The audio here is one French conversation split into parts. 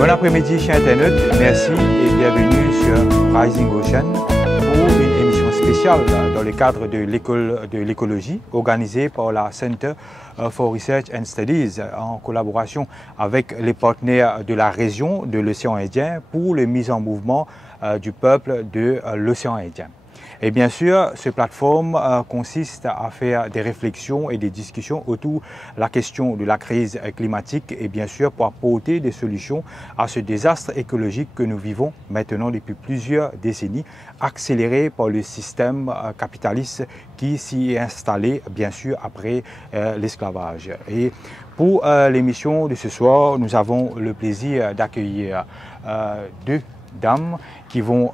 Bon après-midi, chers internautes. Merci et bienvenue sur Rising Ocean pour une émission spéciale dans le cadre de l'école de l'écologie organisée par la Center for Research and Studies en collaboration avec les partenaires de la région de l'océan Indien pour la mise en mouvement du peuple de l'océan Indien. Et bien sûr, cette plateforme consiste à faire des réflexions et des discussions autour de la question de la crise climatique et bien sûr pour apporter des solutions à ce désastre écologique que nous vivons maintenant depuis plusieurs décennies, accéléré par le système capitaliste qui s'y est installé bien sûr après l'esclavage. Et pour l'émission de ce soir, nous avons le plaisir d'accueillir deux dames qui vont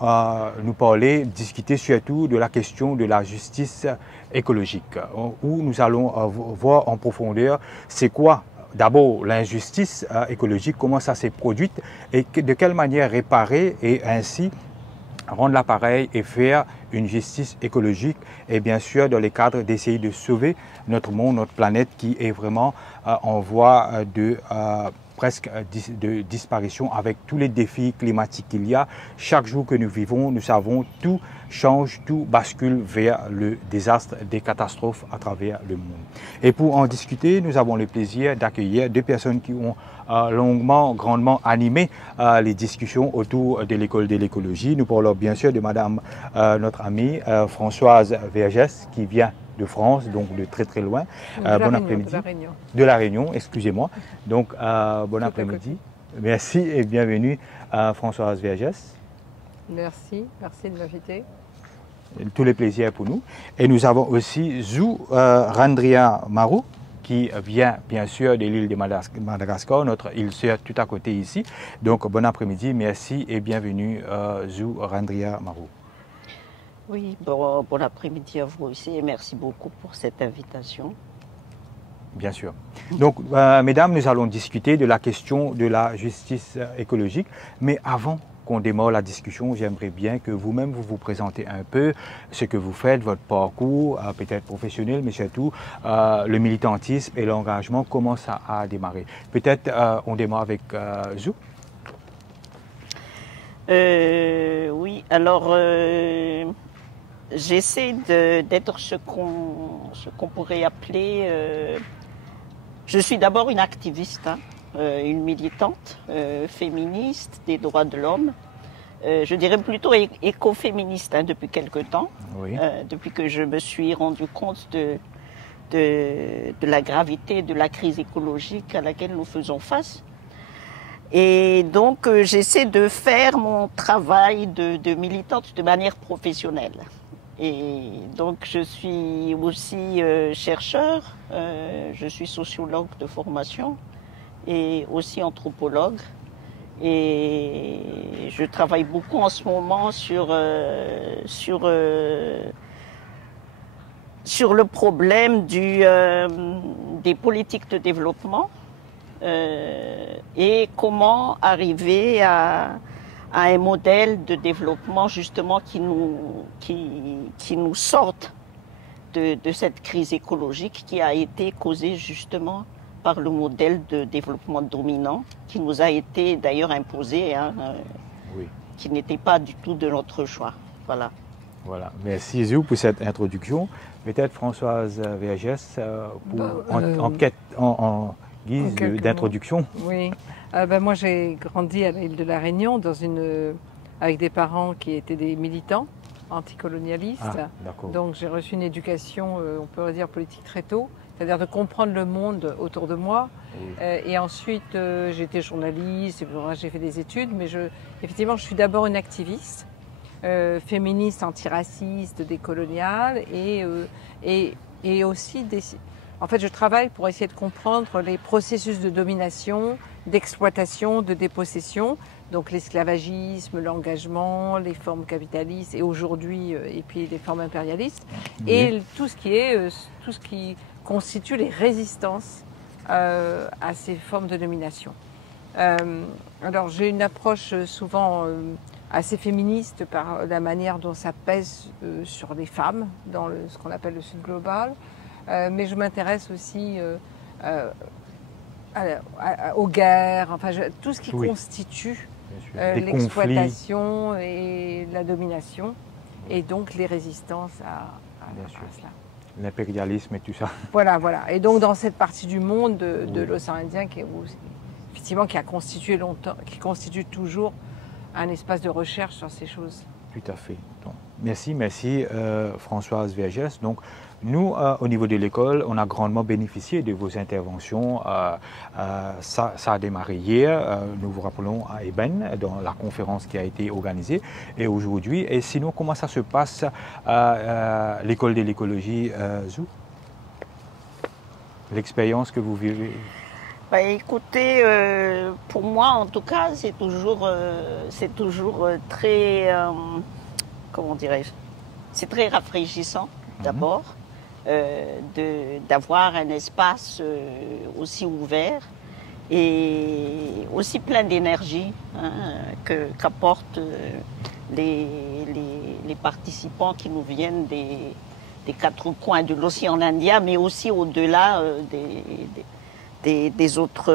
nous parler, discuter surtout de la question de la justice écologique, où nous allons voir en profondeur c'est quoi d'abord l'injustice écologique, comment ça s'est produite et de quelle manière réparer et ainsi rendre l'appareil et faire une justice écologique et bien sûr dans le cadre d'essayer de sauver notre monde, notre planète qui est vraiment en voie de presque de disparition avec tous les défis climatiques qu'il y a. Chaque jour que nous vivons, nous savons, tout change, tout bascule vers le désastre, des catastrophes à travers le monde. Et pour en discuter, nous avons le plaisir d'accueillir deux personnes qui ont longuement, grandement animé les discussions autour de l'école de l'écologie. Nous parlons bien sûr de madame, notre amie Françoise Vergès qui vient de France, donc de très très loin. Bon après-midi. De la Réunion, excusez-moi. Donc, bon après-midi. Merci et bienvenue Françoise Vergès. Merci de m'inviter. Tous les plaisirs pour nous. Et nous avons aussi Zou Randria Marou, qui vient bien sûr de l'île de Madagascar, notre île sœur tout à côté ici. Donc, bon après-midi, merci et bienvenue Zou Randria Marou. Oui, bon après-midi à vous aussi et merci beaucoup pour cette invitation. Bien sûr. Donc, mesdames, nous allons discuter de la question de la justice écologique. Mais avant qu'on démarre la discussion, j'aimerais bien que vous-même vous vous présentez un peu ce que vous faites, votre parcours, peut-être professionnel, mais surtout le militantisme et l'engagement, comment ça a démarré. Peut-être on démarre avec Zou. Oui, alors j'essaie d'être ce qu'on pourrait appeler... je suis d'abord une activiste, hein, une militante féministe des droits de l'homme. Je dirais plutôt écoféministe hein, depuis quelque temps, oui. Depuis que je me suis rendu compte de la gravité de la crise écologique à laquelle nous faisons face. Et donc j'essaie de faire mon travail de militante de manière professionnelle. Et donc je suis aussi chercheur, je suis sociologue de formation et aussi anthropologue. Et je travaille beaucoup en ce moment sur le problème des politiques de développement et comment arriver à un modèle de développement justement qui nous sorte de cette crise écologique qui a été causée justement par le modèle de développement dominant qui nous a été d'ailleurs imposé, hein, oui. Qui n'était pas du tout de notre choix. Voilà. Voilà. Merci Zou pour cette introduction. Peut-être Françoise Vergès en guise d'introduction. Oui. Moi j'ai grandi à l'île de la Réunion avec des parents qui étaient des militants anticolonialistes. Donc j'ai reçu une éducation, on peut dire politique très tôt, c'est-à-dire de comprendre le monde autour de moi. Oui. Et ensuite j'ai été journaliste, j'ai fait des études, mais effectivement je suis d'abord une activiste féministe, antiraciste, décoloniale et aussi en fait, je travaille pour essayer de comprendre les processus de domination, d'exploitation, de dépossession, donc l'esclavagisme, l'engagement, les formes capitalistes et aujourd'hui, et puis les formes impérialistes, oui. Et tout ce qui constitue les résistances à ces formes de domination. Alors, j'ai une approche souvent assez féministe par la manière dont ça pèse sur les femmes dans ce qu'on appelle le Sud global. Mais je m'intéresse aussi aux guerres, enfin, tout ce qui constitue l'exploitation et la domination, et donc les résistances à cela. L'impérialisme et tout ça. Voilà, voilà. Et donc dans cette partie du monde de l'océan Indien effectivement, qui a constitué longtemps, qui constitue toujours un espace de recherche sur ces choses. Tout à fait. Donc, merci Françoise Vergès. Donc, nous, au niveau de l'école, on a grandement bénéficié de vos interventions. Ça a démarré hier, nous vous rappelons, à Eben, dans la conférence qui a été organisée, et aujourd'hui. Et sinon, comment ça se passe à l'école de l'écologie, Zou? L'expérience que vous vivez? Bah, écoutez, pour moi, en tout cas, c'est toujours très, comment dirais-je, c'est très rafraîchissant, d'abord. D'avoir un espace aussi ouvert et aussi plein d'énergie qu'apportent les participants qui nous viennent des quatre coins de l'océan Indien, mais aussi au-delà des autres,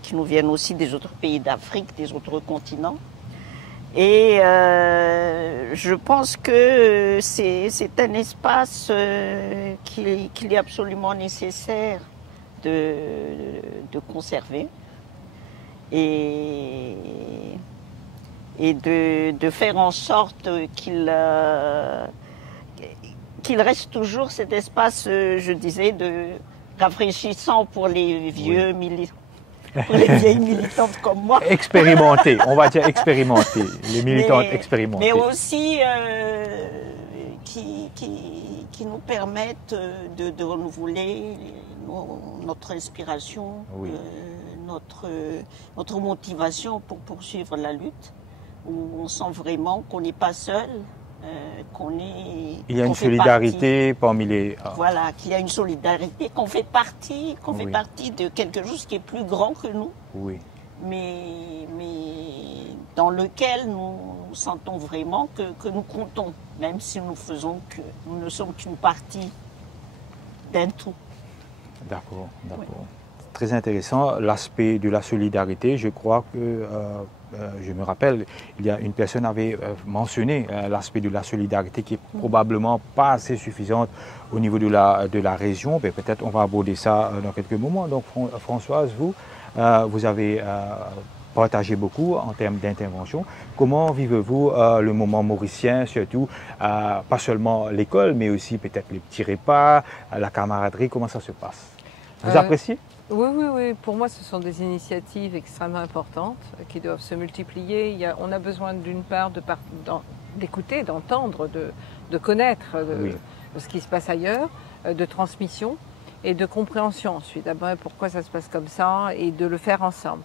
qui nous viennent aussi des autres pays d'Afrique, des autres continents. Et je pense que c'est un espace qu'il est absolument nécessaire de conserver et de faire en sorte qu'il reste toujours cet espace, je disais, rafraîchissant pour les vieux militants. Pour les vieilles militantes comme moi. Expérimentées, on va dire expérimentées, les militantes expérimentées. Mais aussi qui nous permettent de renouveler notre inspiration, notre motivation pour poursuivre la lutte, où on sent vraiment qu'on n'est pas seul. Il y a une solidarité parmi les... Voilà, qu'il y a une solidarité, qu'on fait partie de quelque chose qui est plus grand que nous, mais dans lequel nous sentons vraiment que nous comptons, même si nous ne sommes qu'une partie d'un tout. D'accord, d'accord. Oui. Très intéressant, l'aspect de la solidarité. Je crois que... je me rappelle, il y a une personne avait mentionné l'aspect de la solidarité qui est probablement pas assez suffisante au niveau de la région. Mais peut-être on va aborder ça dans quelques moments. Donc Françoise, vous avez partagé beaucoup en termes d'intervention. Comment vivez-vous le moment mauricien, surtout pas seulement l'école, mais aussi peut-être les petits repas, la camaraderie, comment ça se passe? Vous appréciez? Oui. Pour moi, ce sont des initiatives extrêmement importantes qui doivent se multiplier. On a besoin d'une part d'écouter, d'entendre, de connaître de ce qui se passe ailleurs, de transmission et de compréhension ensuite. D'abord, pourquoi ça se passe comme ça et de le faire ensemble.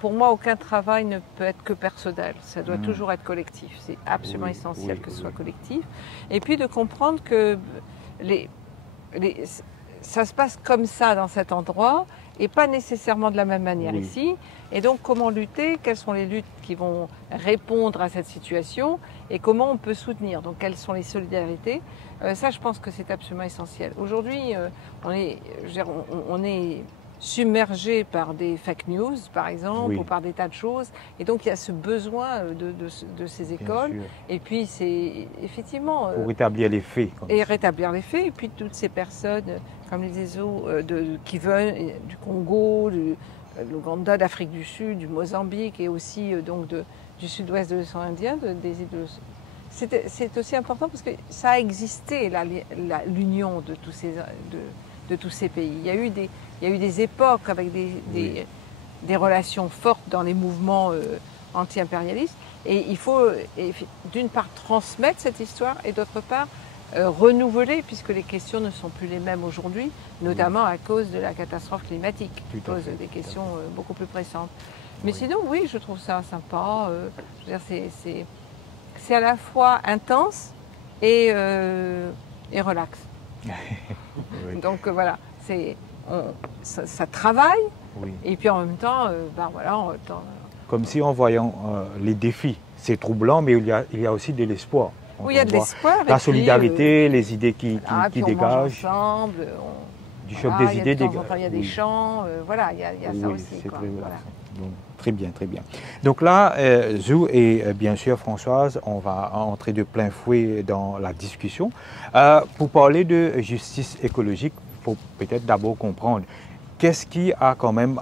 Pour moi, aucun travail ne peut être que personnel. Ça doit toujours être collectif. C'est absolument essentiel que ce soit collectif. Et puis de comprendre que ça se passe comme ça dans cet endroit et pas nécessairement de la même manière ici. Et donc comment lutter, quelles sont les luttes qui vont répondre à cette situation et comment on peut soutenir, donc quelles sont les solidarités. Ça, je pense que c'est absolument essentiel. Aujourd'hui, on est submergé par des fake news, par exemple, ou par des tas de choses. Et donc, il y a ce besoin de ces écoles. Et puis, c'est effectivement... pour rétablir les faits. Et rétablir les faits. Et puis, toutes ces personnes, comme les ESO, qui viennent du Congo, de l'Ouganda, d'Afrique du Sud, du Mozambique, et aussi donc du sud-ouest de l'océan Indien, des îles de... C'est aussi important parce que ça a existé, l'union de tous ces pays. Il y a eu des époques avec des relations fortes dans les mouvements anti-impérialistes. Et il faut, d'une part, transmettre cette histoire et d'autre part, renouveler, puisque les questions ne sont plus les mêmes aujourd'hui, notamment à cause de la catastrophe climatique, qui pose des questions beaucoup plus pressantes. Mais sinon, oui, je trouve ça sympa. Je veux dire, c'est à la fois intense et relax. Donc voilà, ça travaille, et puis en même temps, comme si en voyant les défis, c'est troublant, mais il y a aussi de l'espoir. Oui, il y a de l'espoir. La solidarité, les idées qui puis dégagent. On mange ensemble, du choc des idées. Il y a des chants, voilà, il y a ça aussi. C'est très relaxant. Donc, très bien, très bien. Donc là, Zou et bien sûr Françoise, on va entrer de plein fouet dans la discussion. Pour parler de justice écologique, il faut peut-être d'abord comprendre qu'est-ce qui a quand même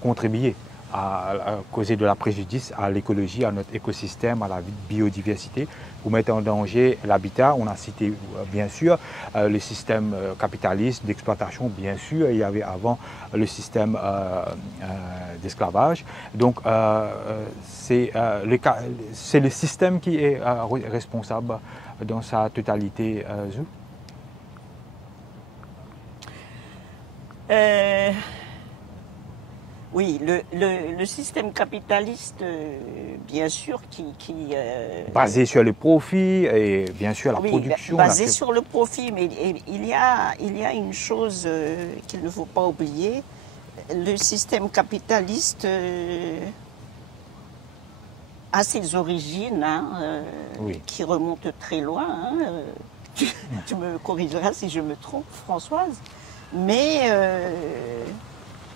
contribué à causer de la préjudice à l'écologie, à notre écosystème, à la biodiversité, pour mettre en danger l'habitat. On a cité bien sûr le système capitaliste d'exploitation, bien sûr, il y avait avant le système d'esclavage. Donc c'est le système qui est responsable dans sa totalité, Zou? Oui, le système capitaliste, bien sûr, basé sur le profit et bien sûr la production. Basé sur le profit, mais il y a une chose qu'il ne faut pas oublier. Le système capitaliste a ses origines, qui remontent très loin. Tu me corrigeras si je me trompe, Françoise. Mais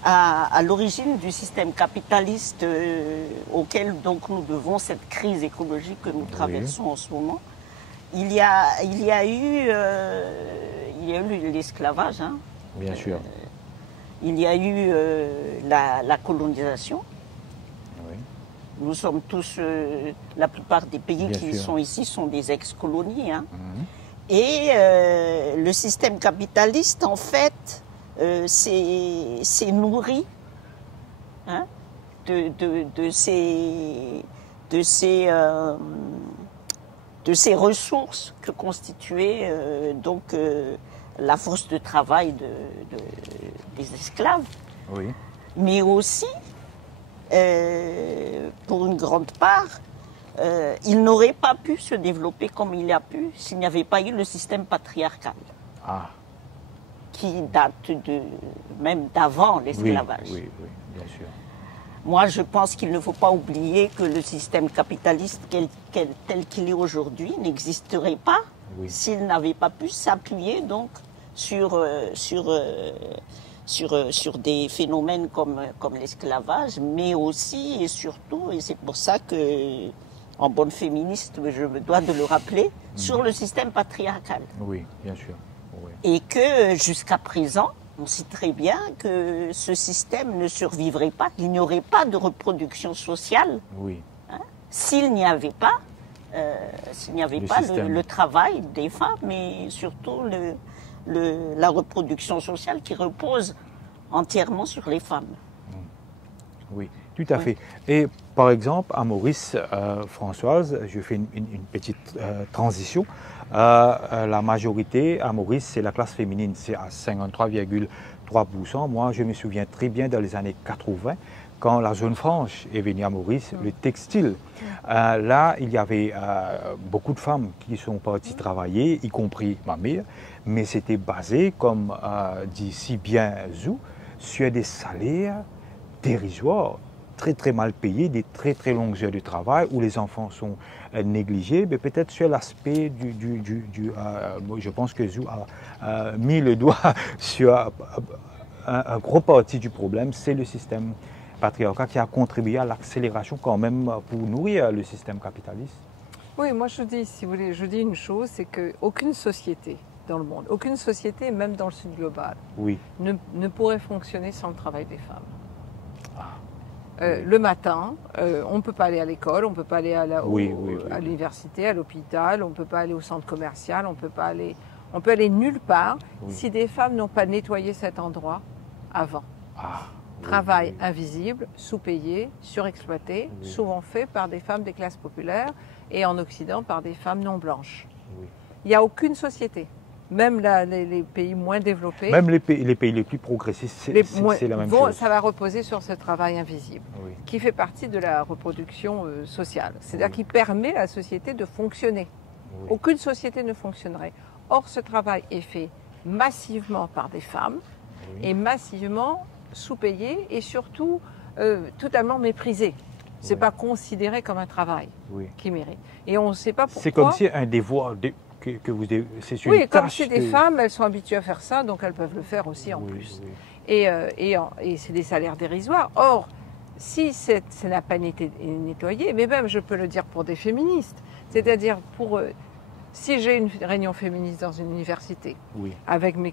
à l'origine du système capitaliste auquel donc nous devons cette crise écologique que nous traversons en ce moment, il y a eu l'esclavage. Hein. Bien sûr. Il y a eu la colonisation. Oui. Nous sommes tous, la plupart des pays qui sont ici sont des ex-colonies. Hein. Et le système capitaliste, en fait, s'est nourri de ces ressources que constituait la force de travail des esclaves. Oui. Mais aussi, pour une grande part, il n'aurait pas pu se développer comme il a pu s'il n'y avait pas eu le système patriarcal. Qui date même d'avant l'esclavage. Oui, bien sûr. Moi, je pense qu'il ne faut pas oublier que le système capitaliste tel qu'il est aujourd'hui n'existerait pas s'il n'avait pas pu s'appuyer donc sur des phénomènes comme l'esclavage, mais aussi et surtout, et c'est pour ça que, en bonne féministe, je me dois de le rappeler, sur le système patriarcal. Oui, bien sûr. Oui. Et que jusqu'à présent, on sait très bien que ce système ne survivrait pas, qu'il n'y aurait pas de reproduction sociale s'il n'y avait pas, le travail des femmes, mais surtout la reproduction sociale qui repose entièrement sur les femmes. Oui, tout à fait. Et par exemple, à Maurice, Françoise, je fais une petite transition. La majorité à Maurice, c'est la classe féminine, c'est à 53,3%. Moi, je me souviens très bien dans les années 80, quand la zone franche est venue à Maurice, le textile. Là, il y avait beaucoup de femmes qui sont parties travailler, y compris ma mère, mais c'était basé, comme dit si bien Zou, sur des salaires dérisoires, très très mal payés, des très très longues heures de travail où les enfants sont négligés, mais peut-être sur l'aspect je pense que Zou a mis le doigt sur un gros parti du problème, c'est le système patriarcal qui a contribué à l'accélération quand même pour nourrir le système capitaliste. Oui, moi je dis, si vous voulez, je dis une chose, c'est qu'aucune société dans le monde, aucune société, même dans le sud global, ne pourrait fonctionner sans le travail des femmes. Le matin, on ne peut pas aller à l'école, on ne peut pas aller à l'université, à l'hôpital, on ne peut pas aller au centre commercial, on peut aller nulle part si des femmes n'ont pas nettoyé cet endroit avant. Travail invisible, sous-payé, surexploité, souvent fait par des femmes des classes populaires et en Occident par des femmes non blanches. Il n'y a aucune société. Même les pays moins développés. Même les pays les plus progressistes, c'est la même chose. Ça va reposer sur ce travail invisible, qui fait partie de la reproduction sociale. C'est-à-dire qui permet à la société de fonctionner. Aucune société ne fonctionnerait. Or, ce travail est fait massivement par des femmes et massivement sous-payé et surtout totalement méprisé. Ce n'est pas considéré comme un travail qui mérite. Et on ne sait pas pourquoi. C'est comme si un devoir que vous... C'est une oui, tâche comme c'est des femmes, elles sont habituées à faire ça, donc elles peuvent le faire aussi en plus. Oui. Et c'est des salaires dérisoires. Or, si ça n'a pas été nettoyé, mais même je peux le dire pour des féministes, c'est-à-dire pour... si j'ai une réunion féministe dans une université, avec mes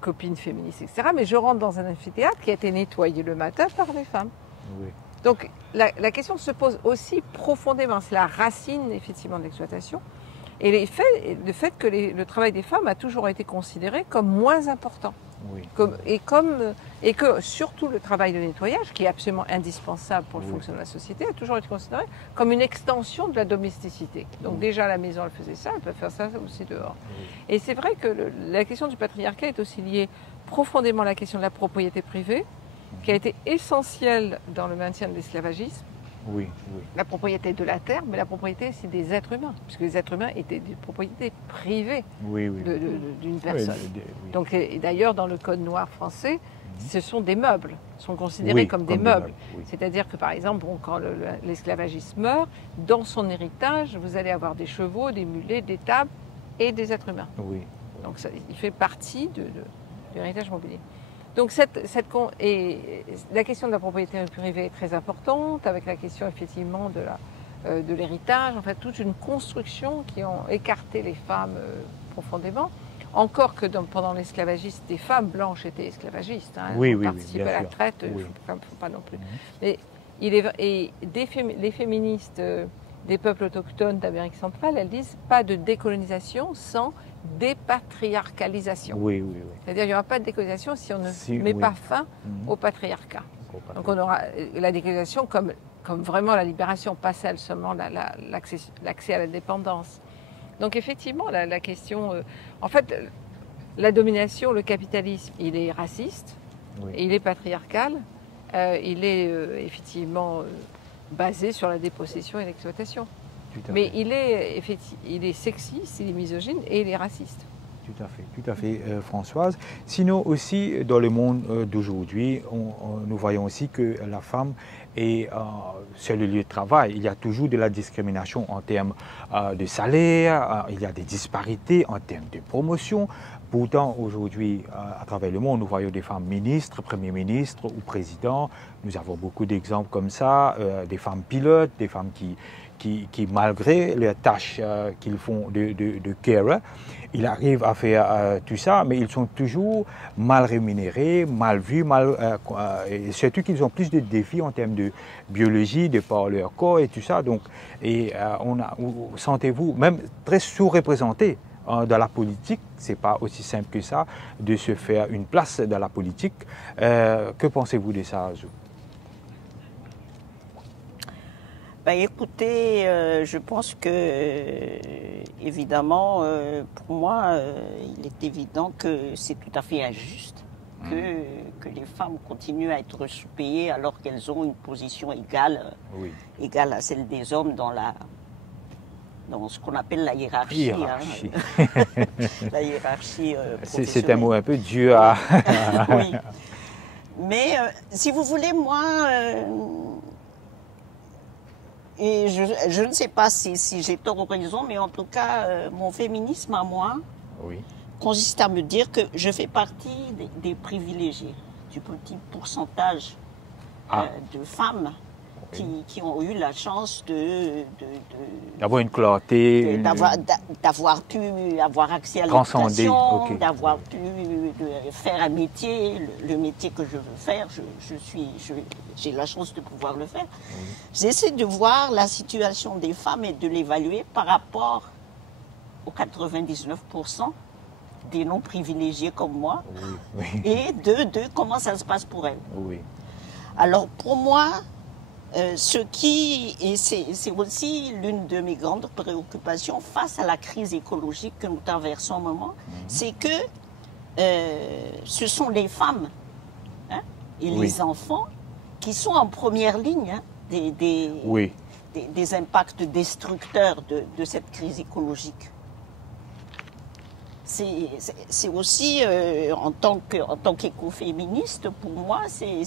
copines féministes, etc., mais je rentre dans un amphithéâtre qui a été nettoyé le matin par les femmes. Oui. Donc la question se pose aussi profondément, c'est la racine effectivement de l'exploitation, et le fait que le travail des femmes a toujours été considéré comme moins important. Oui. Et que surtout le travail de nettoyage, qui est absolument indispensable pour le fonctionnement de la société, a toujours été considéré comme une extension de la domesticité. Donc déjà à la maison, elle faisait ça, elle peut faire ça aussi dehors. Et c'est vrai que la question du patriarcat est aussi liée profondément à la question de la propriété privée, qui a été essentielle dans le maintien de l'esclavagisme. Oui. La propriété de la terre, mais la propriété aussi des êtres humains, puisque les êtres humains étaient des propriétés privées d'une personne. Donc, et d'ailleurs, dans le Code noir français, ce sont des meubles, sont considérés comme des meubles. C'est-à-dire que, par exemple, quand l'esclavagiste meurt, dans son héritage, vous allez avoir des chevaux, des mulets, des tables et des êtres humains. Donc, il fait partie de l'héritage mobilier. Donc la question de la propriété privée est très importante, avec la question effectivement de l'héritage, en fait toute une construction qui ont écarté les femmes profondément. Encore que pendant l'esclavagisme, des femmes blanches étaient esclavagistes, elles participaient à la traite, il ne faut pas non plus. Mais les féministes des peuples autochtones d'Amérique centrale, elles disent pas de décolonisation sans dépatriarcalisation. C'est-à-dire qu'il n'y aura pas de décolonisation si on ne met pas fin au patriarcat. Donc on aura la décolonisation comme vraiment la libération, pas celle seulement l'accès à l'indépendance. Donc effectivement, la question... en fait, la domination, le capitalisme, il est raciste, il est patriarcal, il est effectivement basé sur la dépossession et l'exploitation. Mais il est sexiste, il est misogyne et il est raciste. Tout à fait, Françoise. Sinon aussi, dans le monde d'aujourd'hui, nous voyons aussi que la femme est sur le lieu de travail. Il y a toujours de la discrimination en termes de salaire, il y a des disparités en termes de promotion. Pourtant, aujourd'hui, à travers le monde, nous voyons des femmes ministres, premiers ministres ou présidents. Nous avons beaucoup d'exemples comme ça, des femmes pilotes, des femmes qui malgré les tâches qu'ils font de carer, ils arrivent à faire tout ça, mais ils sont toujours mal rémunérés, mal vus, et surtout qu'ils ont plus de défis en termes de biologie, de par leur corps et tout ça. Donc, sentez-vous même très sous-représentés dans la politique. Ce n'est pas aussi simple que ça de se faire une place dans la politique. Que pensez-vous de ça, Azou? Écoutez, je pense que, évidemment, pour moi, il est évident que c'est tout à fait injuste que les femmes continuent à être sous-payées alors qu'elles ont une position égale à celle des hommes dans ce qu'on appelle la hiérarchie. La hiérarchie professionnelle. C'est un mot un peu dur à... Oui. Mais, si vous voulez, moi... Et je ne sais pas si j'ai tort ou raison, mais en tout cas, mon féminisme à moi consiste à me dire que je fais partie des privilégiés, du petit pourcentage de femmes qui ont eu la chance d'avoir une clarté, d'avoir pu avoir accès à l'éducation, d'avoir pu faire un métier, le métier que je veux faire, j'ai la chance de pouvoir le faire. J'essaie de voir la situation des femmes et de l'évaluer par rapport aux 99% des non privilégiés comme moi et de comment ça se passe pour elles. Alors pour moi, c'est aussi l'une de mes grandes préoccupations face à la crise écologique que nous traversons en ce moment, c'est que ce sont les femmes et les enfants qui sont en première ligne des impacts destructeurs de cette crise écologique. C'est aussi, en tant qu'écoféministe, pour moi, c'est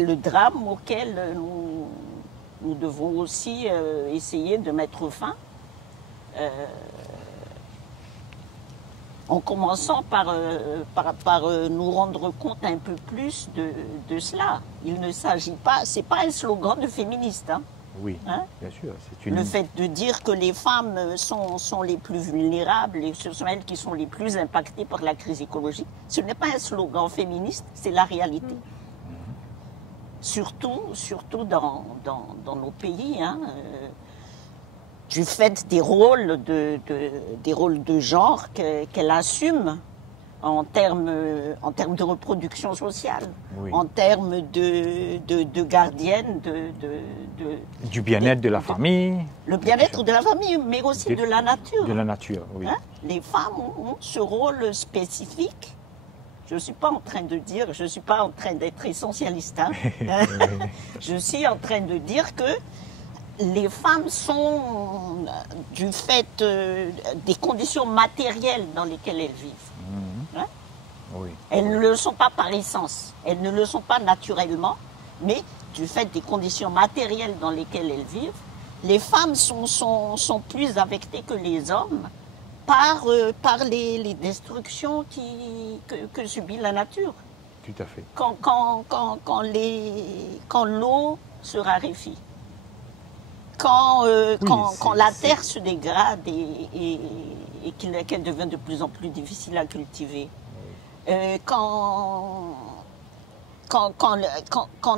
le drame auquel nous devons aussi essayer de mettre fin, en commençant par nous rendre compte un peu plus de cela. Il ne s'agit pas, c'est pas un slogan de féministe. Hein. Oui, hein? Bien sûr. Le fait de dire que les femmes sont les plus vulnérables et ce sont elles qui sont les plus impactées par la crise écologique, ce n'est pas un slogan féministe, c'est la réalité. Surtout dans nos pays, hein, du fait des rôles de genre qu'elle assume en termes de reproduction sociale, oui. En termes de gardienne du bien-être de la famille. Le bien-être de la famille, mais aussi de la nature. De la nature, oui. Hein? Les femmes ont ce rôle spécifique. Je ne suis pas en train de dire, je ne suis pas en train d'être essentialiste. Hein? Je suis en train de dire que les femmes sont, du fait des conditions matérielles dans lesquelles elles vivent, hein? Oui. Elles ne le sont pas par essence, elles ne le sont pas naturellement, mais du fait des conditions matérielles dans lesquelles elles vivent, les femmes sont plus affectées que les hommes par les destructions que subit la nature. Tout à fait. Quand l'eau se raréfie, quand la terre se dégrade et qu'elle devient de plus en plus difficile à cultiver, quand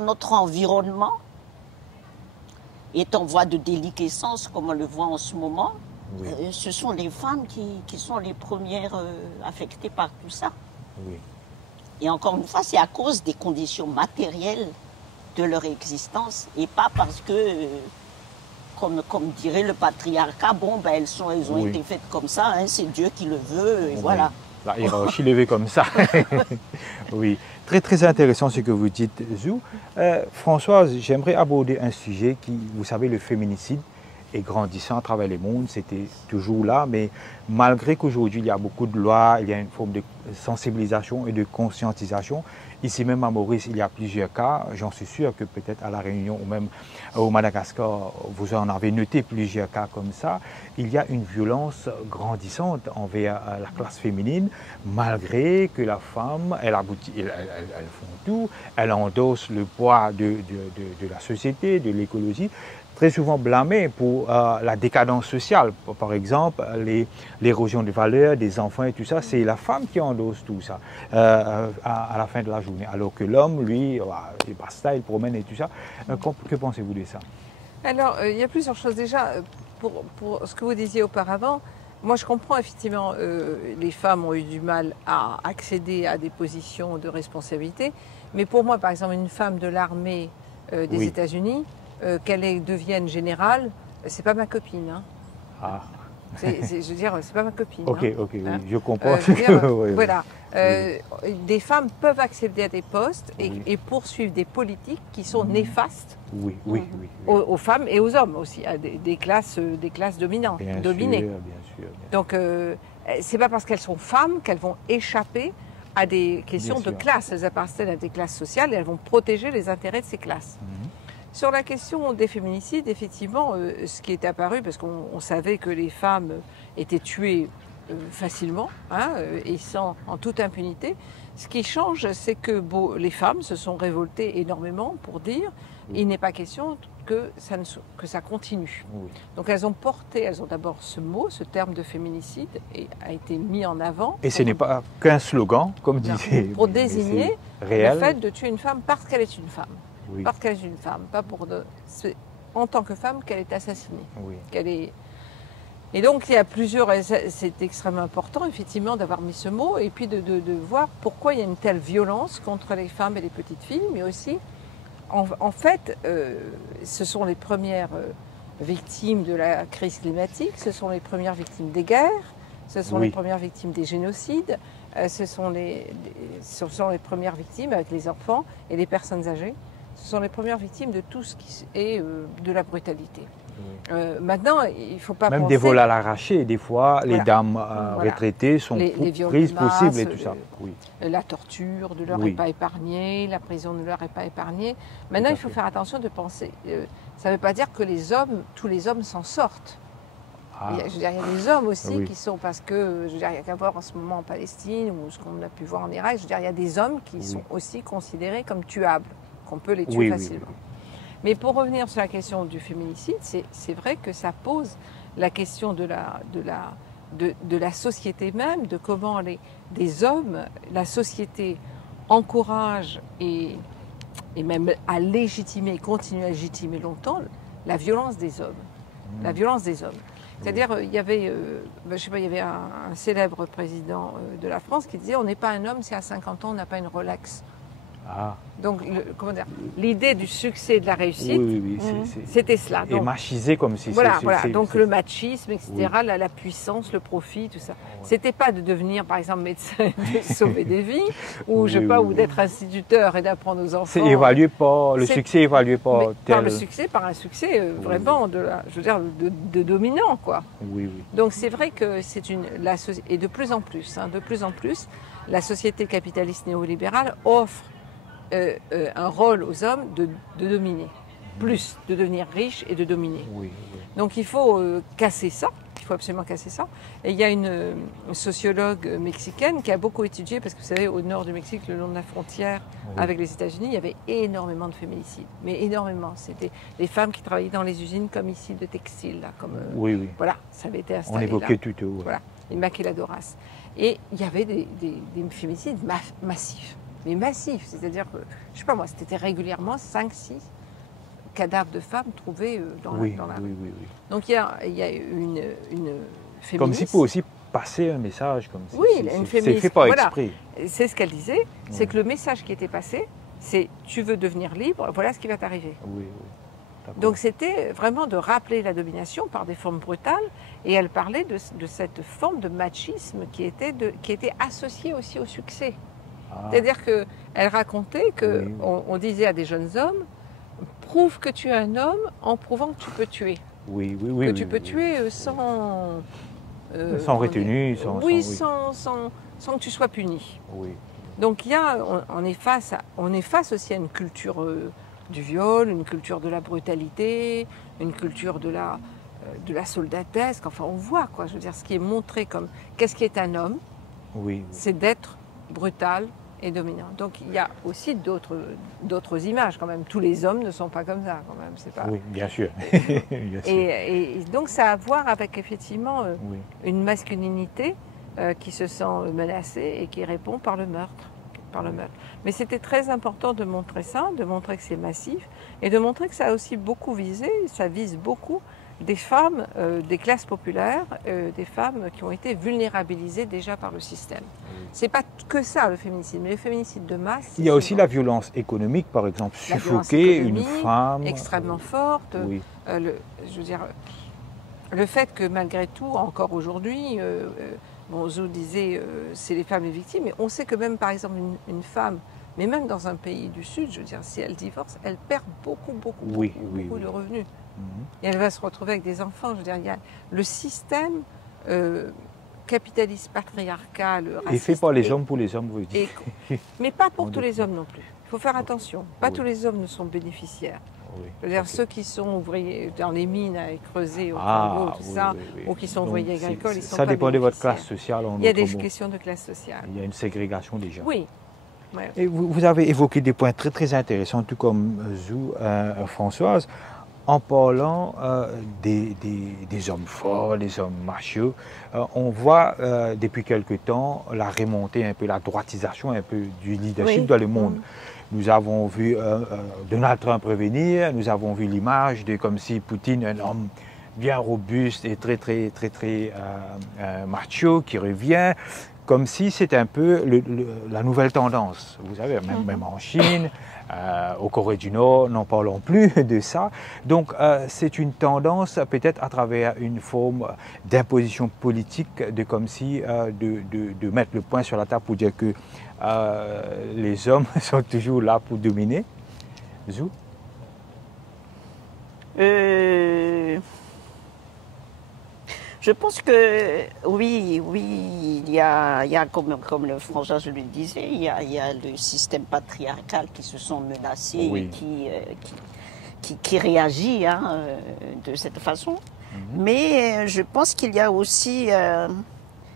notre environnement est en voie de déliquescence, comme on le voit en ce moment, oui. Ce sont les femmes qui sont les premières affectées par tout ça. Oui. Et encore une fois, c'est à cause des conditions matérielles de leur existence et pas parce que, comme dirait le patriarcat, bon, ben, elles ont été faites comme ça, hein, c'est Dieu qui le veut, et voilà. La hiérarchie levée comme ça. Oui, très très intéressant ce que vous dites, Zou. Françoise, j'aimerais aborder un sujet qui, vous savez, le féminicide est grandissant à travers le monde, c'était toujours là, mais malgré qu'aujourd'hui il y a beaucoup de lois, il y a une forme de sensibilisation et de conscientisation, ici même à Maurice il y a plusieurs cas, j'en suis sûr que peut-être à La Réunion ou même au Madagascar, vous en avez noté plusieurs cas comme ça, il y a une violence grandissante envers la classe féminine, malgré que la femme, elles font tout, elles endossent le poids de la société, de l'écologie, très souvent blâmée pour la décadence sociale. Par exemple, l'érosion des valeurs des enfants et tout ça, c'est la femme qui endosse tout ça à la fin de la journée. Alors que l'homme, lui, il basta, il promène et tout ça. Que pensez-vous de ça? Alors, il y a plusieurs choses. Déjà, pour ce que vous disiez auparavant, moi je comprends effectivement, les femmes ont eu du mal à accéder à des positions de responsabilité. Mais pour moi, par exemple, une femme de l'armée des États-Unis, qu'elle devienne générale, c'est pas ma copine. Hein. Ah. Je veux dire, c'est pas ma copine. Ok, hein. ok, oui, je comprends. Voilà. Des femmes peuvent accéder à des postes et poursuivre des politiques qui sont néfastes aux femmes et aux hommes aussi, à des classes dominantes, dominées. Bien sûr. Donc, c'est pas parce qu'elles sont femmes qu'elles vont échapper à des questions de classe. Elles appartiennent à des classes sociales et elles vont protéger les intérêts de ces classes. Sur la question des féminicides, effectivement, ce qui est apparu, parce qu'on savait que les femmes étaient tuées facilement, hein, et en toute impunité, ce qui change, c'est que les femmes se sont révoltées énormément pour dire il n'est pas question que ça continue. Oui. Donc elles ont d'abord ce mot, ce terme de féminicide, et a été mis en avant. Et ce n'est pas qu'un slogan, comme disait. Pour désigner le fait de tuer une femme parce qu'elle est une femme. Oui. Parce qu'elle est une femme, pas en tant que femme qu'elle est assassinée. Oui. Et donc il y a c'est extrêmement important effectivement d'avoir mis ce mot et puis de voir pourquoi il y a une telle violence contre les femmes et les petites filles, mais aussi, en fait, ce sont les premières victimes de la crise climatique, ce sont les premières victimes des guerres, ce sont les premières victimes des génocides, ce sont les premières victimes avec les enfants et les personnes âgées. Ce sont les premières victimes de tout ce qui est de la brutalité. Maintenant, il ne faut pas même penser... des vols à l'arraché, des fois, les dames retraitées sont prises possibles et tout ça. La torture ne leur est pas épargnée, la prison ne leur est pas épargnée. Maintenant, il faut faire attention de penser... ça ne veut pas dire que tous les hommes s'en sortent. Il y a des hommes aussi qui sont, parce que, il n'y a qu'à voir en ce moment en Palestine ou ce qu'on a pu voir en Irak, il y a des hommes qui sont aussi considérés comme tuables, qu'on peut les tuer facilement. Mais pour revenir sur la question du féminicide, c'est vrai que ça pose la question de la société même, de comment des hommes, la société encourage et même à légitimer, continue à légitimer longtemps la violence des hommes. La violence des hommes. C'est-à-dire, il y avait, je sais pas, il y avait un célèbre président de la France qui disait « On n'est pas un homme si à 50 ans on n'a pas une Rolex ». Donc, l'idée du succès et de la réussite, c'était cela. Et machisé comme si voilà, donc le machisme, etc., la puissance, le profit, tout ça. C'était pas de devenir, par exemple, médecin, de sauver des vies, ou je sais pas, ou d'être instituteur et d'apprendre aux enfants. C'est évalué par le succès, évalué par par le succès, par un succès vraiment de dominant, quoi. Donc c'est vrai que c'est et de plus en plus, la société capitaliste néolibérale offre un rôle aux hommes de dominer, plus de devenir riche et de dominer. Donc il faut casser ça, il faut absolument casser ça. Et il y a une sociologue mexicaine qui a beaucoup étudié, parce que vous savez, au nord du Mexique, le long de la frontière avec les États-Unis, il y avait énormément de féminicides, mais énormément. C'était les femmes qui travaillaient dans les usines comme ici de textile, là, comme voilà, ça avait été installé. On évoquait là. tout. Voilà, les maquiladoras. Et il y avait des féminicides massifs. Mais massif, c'est-à-dire que, je sais pas moi, c'était régulièrement 5-6 cadavres de femmes trouvés dans la rue. Donc il y a une féministe... Comme s'il faut aussi passer un message, comme une féministe. C'est fait par exprès. C'est ce qu'elle disait, c'est que le message qui était passé, c'est « tu veux devenir libre, voilà ce qui va t'arriver ». Donc c'était vraiment de rappeler la domination par des formes brutales, et elle parlait de cette forme de machisme qui était associée aussi au succès. C'est-à-dire qu'elle racontait qu'on disait à des jeunes hommes, prouve que tu es un homme en prouvant que tu peux tuer. Que tu peux tuer sans retenue, sans que tu sois puni. Donc on est face aussi à une culture du viol, une culture de la brutalité, une culture de la soldatesque. Enfin, on voit, quoi. Je veux dire, ce qui est montré comme qu'est-ce qui est un homme, c'est d'être brutal et dominant. Donc il y a aussi d'autres images quand même. Tous les hommes ne sont pas comme ça quand même. C'est pas... Oui, bien sûr. Et donc ça a à voir avec effectivement une masculinité qui se sent menacée et qui répond par le meurtre. Mais c'était très important de montrer ça, de montrer que c'est massif et de montrer que ça a aussi beaucoup visé, ça vise beaucoup des femmes des classes populaires, des femmes qui ont été vulnérabilisées déjà par le système. C'est pas que ça le féminicide, mais le féminicide de masse. Il y a aussi la violence économique, par exemple, suffoquer une femme. Extrêmement forte. Je veux dire, le fait que malgré tout, encore aujourd'hui, Zou disait c'est les femmes les victimes, mais on sait que même par exemple une femme, mais même dans un pays du Sud, je veux dire, si elle divorce, elle perd beaucoup de revenus. Et elle va se retrouver avec des enfants. Je veux dire, il y a le système capitaliste, patriarcal, raciste. Et fait par les hommes pour les hommes, vous dites. Mais pas pour tous les hommes non plus. Il faut faire attention. Pas tous les hommes ne sont bénéficiaires. Je veux dire, ceux qui sont ouvriers dans les mines à creuser au Congo, tout ça, ou qui sont ouvriers agricoles, ils sont pas bénéficiaires. Ça dépend de votre classe sociale. Il y a des questions de classe sociale. Il y a une ségrégation déjà. Oui. Et vous avez évoqué des points très très intéressants, tout comme Zou, Françoise, en parlant des hommes forts, des hommes machos. On voit depuis quelque temps la remontée un peu, la droitisation un peu du leadership dans le monde. Nous avons vu Donald Trump revenir, nous avons vu l'image de comme si Poutine, un homme bien robuste et très macho qui revient, comme si c'était un peu la nouvelle tendance. Vous savez, même en Chine, au Corée du Nord, n'en parlons plus de ça. Donc c'est une tendance peut-être à travers une forme d'imposition politique, de comme si de mettre le point sur la table pour dire que les hommes sont toujours là pour dominer. Zou? Je pense que oui, il y a comme le François je le disais, il y a le système patriarcal qui se sent menacé et qui réagit de cette façon. Mais je pense qu'il y a aussi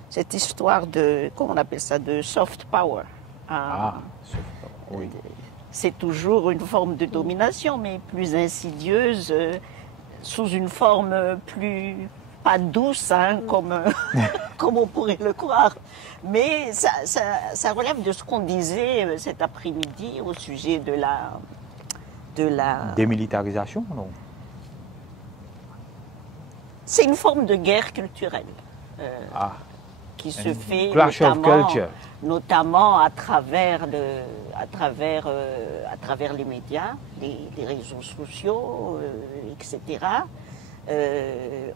cette histoire de, comment on appelle ça, de soft power. Soft power, oui. C'est toujours une forme de domination, mais plus insidieuse, sous une forme plus, pas douce, comme on pourrait le croire. Mais ça relève de ce qu'on disait cet après-midi au sujet de la... Démilitarisation, non? C'est une forme de guerre culturelle qui se fait notamment à travers les médias, les réseaux sociaux, etc.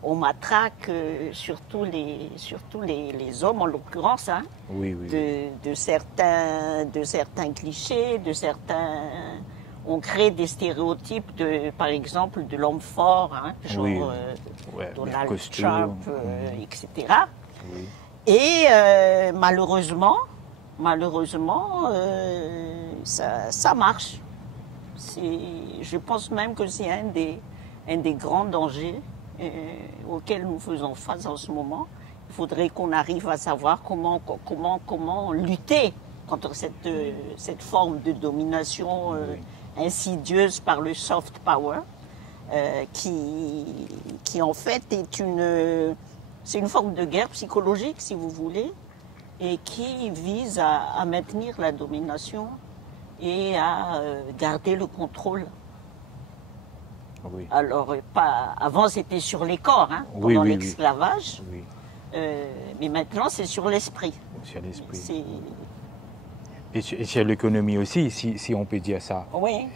On matraque surtout les hommes, en l'occurrence, de certains clichés, on crée des stéréotypes, par exemple, de l'homme fort, genre Donald Trump, etc. Oui. Et malheureusement, ça marche. Je pense même que c'est un des grands dangers auxquels nous faisons face en ce moment. Il faudrait qu'on arrive à savoir comment lutter contre cette forme de domination insidieuse par le soft power, qui en fait c'est une forme de guerre psychologique, si vous voulez, et qui vise à maintenir la domination et à garder le contrôle. Oui. Alors, avant c'était sur les corps, pendant l'esclavage, mais maintenant c'est sur l'esprit. Sur l'esprit. Et sur l'économie aussi, si on peut dire ça. Oui.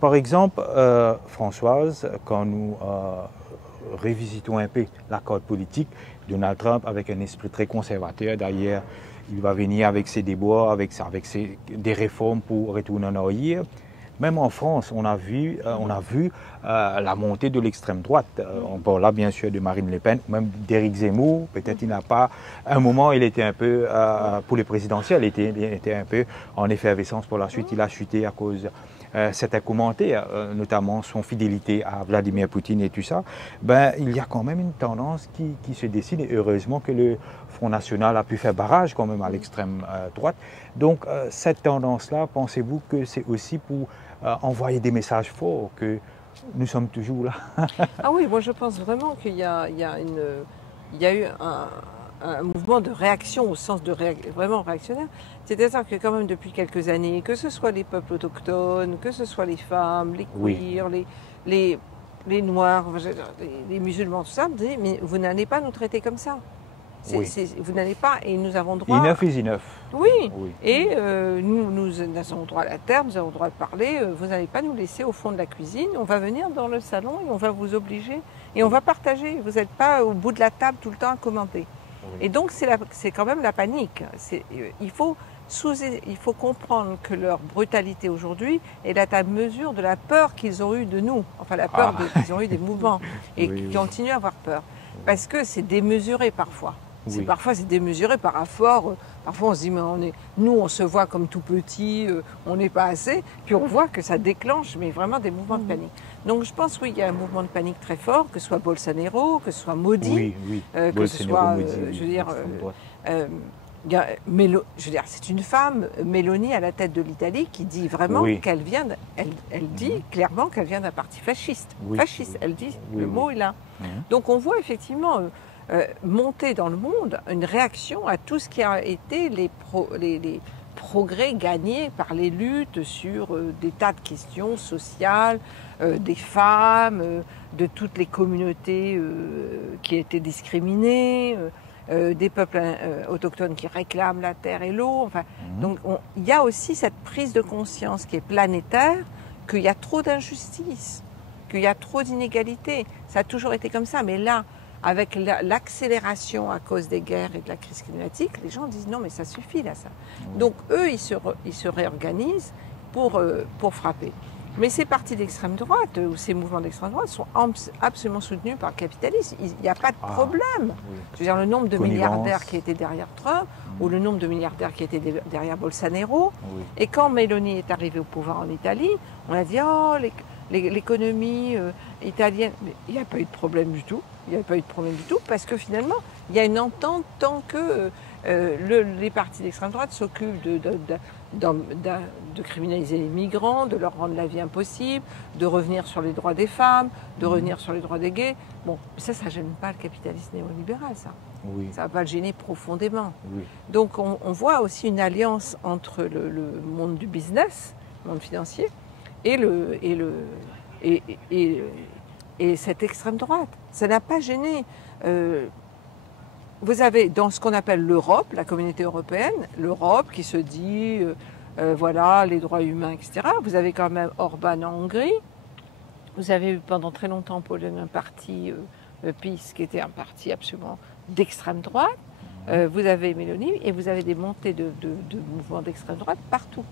Par exemple, Françoise, quand nous révisitons un peu l'accord politique, Donald Trump, avec un esprit très conservateur, d'ailleurs, il va venir avec ses débats, avec des réformes pour retourner en arrière. Même en France, on a vu la montée de l'extrême droite. On parle là bien sûr de Marine Le Pen, même d'Éric Zemmour. Peut-être il n'a pas... À un moment, il était un peu, pour les présidentielles, il était un peu en effervescence. Pour la suite, il a chuté à cause certains commentaires, notamment son fidélité à Vladimir Poutine et tout ça. Il y a quand même une tendance qui se dessine. Et heureusement que le Front National a pu faire barrage quand même à l'extrême droite. Donc cette tendance-là, pensez-vous que c'est aussi pour envoyer des messages forts que nous sommes toujours là? Ah oui, moi je pense vraiment qu'il y a eu un mouvement de réaction au sens de vraiment réactionnaire. C'est-à-dire que quand même depuis quelques années, que ce soit les peuples autochtones, que ce soit les femmes, les queers, les noirs, les musulmans, tout ça, mais vous n'allez pas nous traiter comme ça. Vous n'allez pas, et nous avons droit... Enough is enough. Oui, et nous avons droit à la terre, nous avons droit de parler, vous n'allez pas nous laisser au fond de la cuisine, on va venir dans le salon et on va vous obliger, et on va partager, vous n'êtes pas au bout de la table tout le temps à commenter. Et donc c'est quand même la panique. Il faut comprendre que leur brutalité aujourd'hui est à mesure de la peur qu'ils ont eue de nous, enfin la peur qu'ils ont eu des mouvements, et qui continuent à avoir peur. Parce que c'est démesuré parfois. Parfois c'est démesuré par rapport, parfois on se dit mais nous on se voit comme tout petit, on n'est pas assez, puis on voit que ça déclenche mais vraiment des mouvements de panique. Donc je pense qu'il y a un mouvement de panique très fort, que ce soit Bolsonaro, que ce soit Modi, que ce soit, je veux dire, c'est une femme, Meloni, à la tête de l'Italie, qui dit vraiment qu'elle vient, elle dit clairement qu'elle vient d'un parti fasciste. Fasciste, elle dit, le mot est là. Donc on voit effectivement monter dans le monde une réaction à tout ce qui a été les progrès gagnés par les luttes sur des tas de questions sociales, des femmes, de toutes les communautés qui étaient discriminées, des peuples autochtones qui réclament la terre et l'eau. Enfin, donc il y a aussi cette prise de conscience qui est planétaire, qu'il y a trop d'injustice, qu'il y a trop d'inégalités. Ça a toujours été comme ça, mais là, avec l'accélération à cause des guerres et de la crise climatique, les gens disent non mais ça suffit là ça. Donc eux ils se réorganisent pour frapper. Mais ces partis d'extrême droite ou ces mouvements d'extrême droite sont absolument soutenus par le capitalisme. Il n'y a pas de problème. Oui. Je veux dire, le nombre de milliardaires qui étaient derrière Trump ou le nombre de milliardaires qui étaient derrière Bolsonaro. Oui. Et quand Meloni est arrivée au pouvoir en Italie, on a dit « Oh, l'économie italienne ». Mais il n'y a pas eu de problème du tout. Il n'y a pas eu de problème du tout parce que finalement, il y a une entente tant que les partis d'extrême droite s'occupent de criminaliser les migrants, de leur rendre la vie impossible, de revenir sur les droits des femmes, de revenir sur les droits des gays. Bon, ça ne gêne pas le capitalisme néolibéral, ça. Oui. Ça ne va pas le gêner profondément. Oui. Donc on voit aussi une alliance entre le monde du business, le monde financier, et cette extrême droite. Ça n'a pas gêné. Vous avez dans ce qu'on appelle l'Europe, la communauté européenne, l'Europe qui se dit, voilà, les droits humains, etc. Vous avez quand même Orban en Hongrie. Vous avez eu pendant très longtemps en Pologne un parti, PiS, qui était un parti absolument d'extrême droite. Vous avez Meloni et vous avez des montées de mouvements d'extrême droite partout.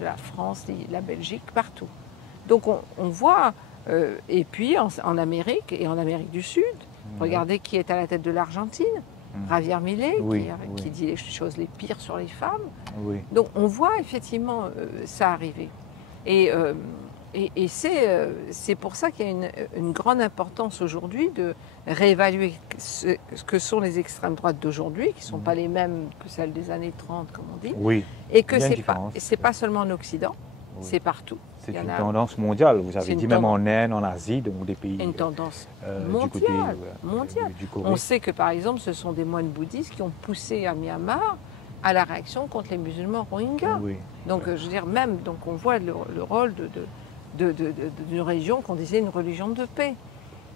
De la France, la Belgique, partout. Donc on voit, et puis en Amérique et en Amérique du Sud, regardez qui est à la tête de l'Argentine. Javier Milei, qui dit les choses les pires sur les femmes. Oui. Donc on voit effectivement ça arriver. Et c'est pour ça qu'il y a une grande importance aujourd'hui de réévaluer ce que sont les extrêmes droites d'aujourd'hui, qui ne sont pas les mêmes que celles des années 30, comme on dit. Oui. Et que ce n'est pas seulement en Occident, c'est partout. C'est une tendance mondiale, vous avez dit, même en Inde, en Asie, dans des pays. Une tendance mondiale. On sait que, par exemple, ce sont des moines bouddhistes qui ont poussé à Myanmar à la réaction contre les musulmans rohingyas. Oui. Donc, je veux dire, même, donc on voit le rôle d'une religion qu'on disait une religion de paix.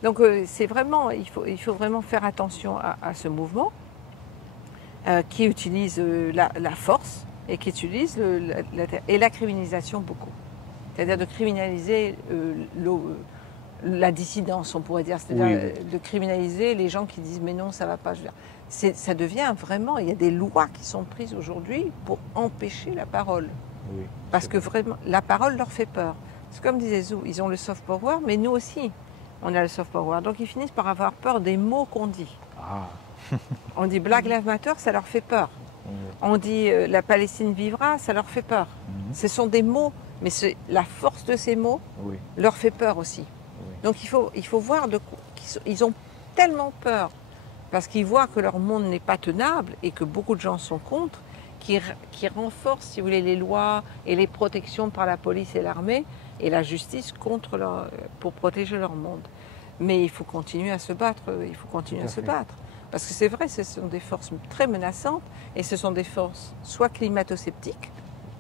Donc, c'est vraiment, il faut vraiment faire attention à ce mouvement qui utilise la force et qui utilise la criminalisation beaucoup. C'est-à-dire de criminaliser la dissidence, on pourrait dire. C'est-à-dire de criminaliser les gens qui disent « mais non, ça ne va pas ». Ça devient vraiment… Il y a des lois qui sont prises aujourd'hui pour empêcher la parole. Oui, parce que vraiment, la parole leur fait peur. C'est comme disait Zou, ils ont le soft power, mais nous aussi, on a le soft power. Donc ils finissent par avoir peur des mots qu'on dit. Ah. On dit « Black Lives Matter », ça leur fait peur. On dit « la Palestine vivra », ça leur fait peur. Ce sont des mots… Mais la force de ces mots leur fait peur aussi. Oui. Donc il faut voir qu'ils ont tellement peur parce qu'ils voient que leur monde n'est pas tenable et que beaucoup de gens sont contre, qui renforcent, si vous voulez, les lois et les protections par la police et l'armée et la justice pour protéger leur monde. Mais il faut continuer à se battre. Il faut continuer à se battre. Parce que c'est vrai, ce sont des forces très menaçantes et ce sont des forces soit climato-sceptiques.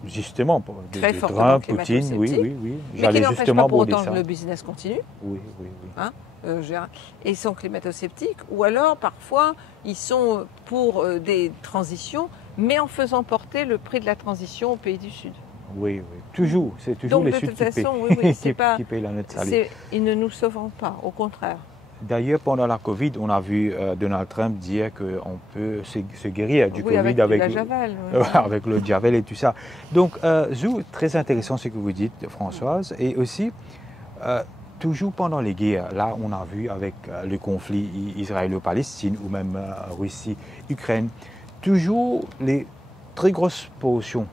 Justement, pour Trump, Poutine, oui. Mais qui n'empêche pas pour autant que le business continue. Oui. Hein, et ils sont climato-sceptiques, ou alors parfois ils sont pour des transitions, mais en faisant porter le prix de la transition aux pays du Sud. Oui. Toujours, c'est toujours donc, les Sud qui payent la note salée. Ils ne nous sauveront pas, au contraire. D'ailleurs, pendant la Covid, on a vu Donald Trump dire qu'on peut se guérir du Covid avec la Javel. Avec le Javel et tout ça. Donc, Zou, très intéressant ce que vous dites, Françoise. Et aussi, toujours pendant les guerres, là, on a vu avec le conflit israélo-palestine ou même Russie-Ukraine, toujours les très grosses portions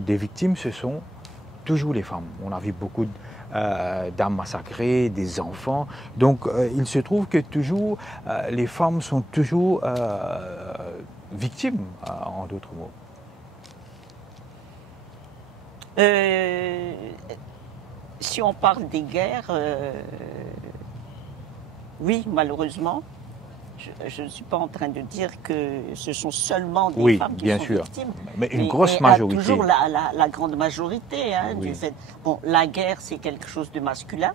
des victimes, ce sont toujours les femmes. On a vu beaucoup d'âmes massacrées, des enfants. Donc, il se trouve que toujours, les femmes sont toujours victimes, en d'autres mots. Si on parle des guerres, oui, malheureusement, je ne suis pas en train de dire que ce sont seulement des femmes qui sont victimes. Mais une grosse majorité. Toujours la grande majorité. Hein, du fait. Bon, la guerre, c'est quelque chose de masculin.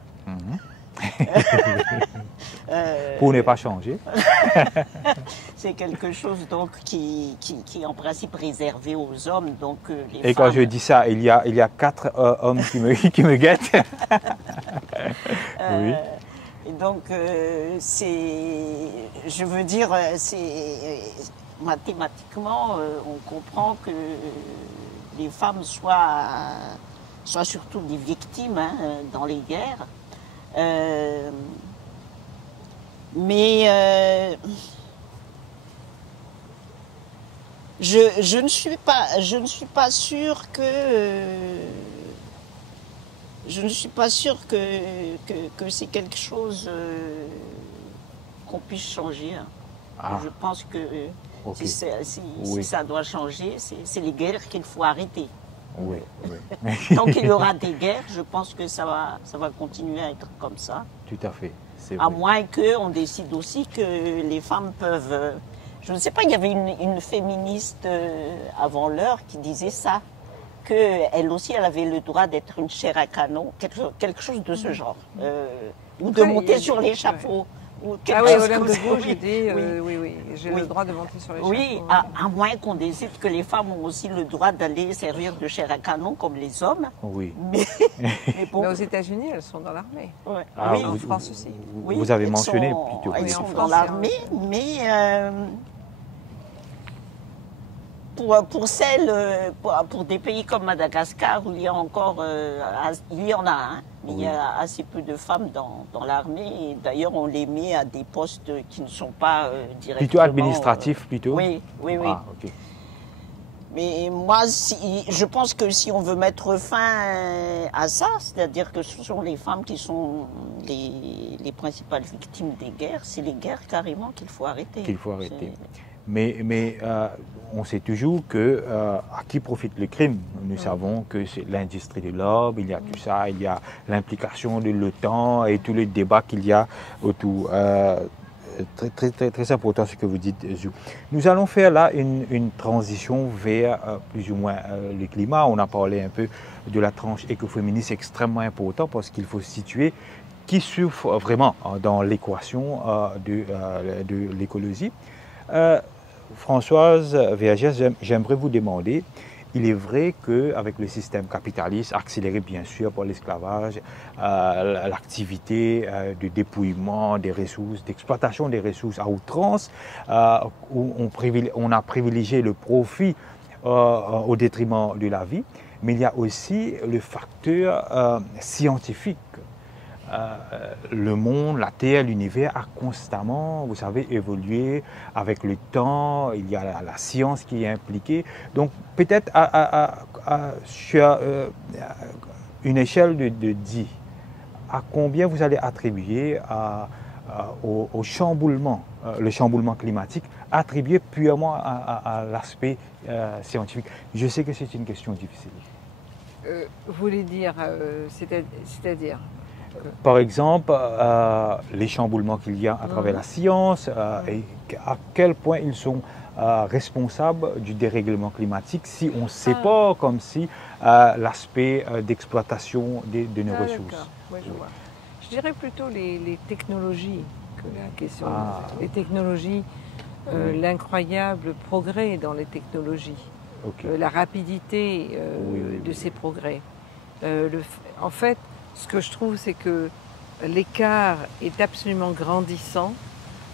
Pour ne pas changer. C'est quelque chose donc qui est en principe réservé aux hommes. Donc, les Et femmes... quand je dis ça, il y a 4 hommes qui me guettent. Oui. Donc, je veux dire, mathématiquement, on comprend que les femmes soient soit surtout des victimes hein, dans les guerres. Mais je ne suis pas sûre que c'est quelque chose qu'on puisse changer. Hein. Ah. Je pense que okay. si ça doit changer, c'est les guerres qu'il faut arrêter. Oui, oui. Tant qu'il y aura des guerres, je pense que ça va continuer à être comme ça. Tout à fait. À moins qu'on décide aussi que les femmes peuvent... je ne sais pas, il y avait une féministe avant l'heure qui disait ça, qu'elle aussi, elle avait le droit d'être une chair à canon, quelque chose de ce genre, ou de monter sur l'échafaud. Ah oui, Olympe de Gaulle, j'ai dit, oui, j'ai le droit de monter sur l'échafaud. Oui, à moins qu'on décide que les femmes ont aussi le droit d'aller servir de chair à canon comme les hommes. Oui. Mais bon. Mais aux États-Unis, elles sont dans l'armée. Ouais. Ah, oui, en France aussi. Vous avez mentionné plutôt. Elles sont dans l'armée, mais pour des pays comme Madagascar où il y a encore, il y en a, hein, mais il y a assez peu de femmes dans l'armée. Et d'ailleurs, on les met à des postes qui ne sont pas directement... Plutôt administratifs, plutôt. Oui. Ah, ok. Mais moi, je pense que si on veut mettre fin à ça, c'est-à-dire que ce sont les femmes qui sont les principales victimes des guerres, c'est les guerres carrément qu'il faut arrêter. Qu'il faut arrêter. Mais on sait toujours que à qui profite le crime. Nous savons que c'est l'industrie de l'orbe, il y a tout ça, il y a l'implication de l'OTAN et tous les débats qu'il y a autour. Très important ce que vous dites, Zou. Nous allons faire là une transition vers plus ou moins le climat. On a parlé un peu de la tranche écoféministe, extrêmement important parce qu'il faut situer qui souffre vraiment dans l'équation de l'écologie. Françoise Vergès, j'aimerais vous demander, il est vrai qu'avec le système capitaliste, accéléré bien sûr par l'esclavage, l'activité de dépouillement des ressources, d'exploitation des ressources à outrance, où on a privilégié le profit au détriment de la vie, mais il y a aussi le facteur scientifique. Le monde, la Terre, l'univers a constamment, vous savez, évolué avec le temps. Il y a la science qui est impliquée. Donc, peut-être sur une échelle de 10, à combien vous allez attribuer au chamboulement, le chamboulement climatique, attribué purement à l'aspect scientifique? Je sais que c'est une question difficile. Vous voulez dire, c'est-à-dire par exemple, les chamboulements qu'il y a à travers la science et à quel point ils sont responsables du dérèglement climatique si on sépare comme si l'aspect d'exploitation de nos ressources. Ouais, je vois. Je dirais plutôt les technologies que la question. Les technologies, l'incroyable progrès dans les technologies, la rapidité de ces progrès. En fait, ce que je trouve, c'est que l'écart est absolument grandissant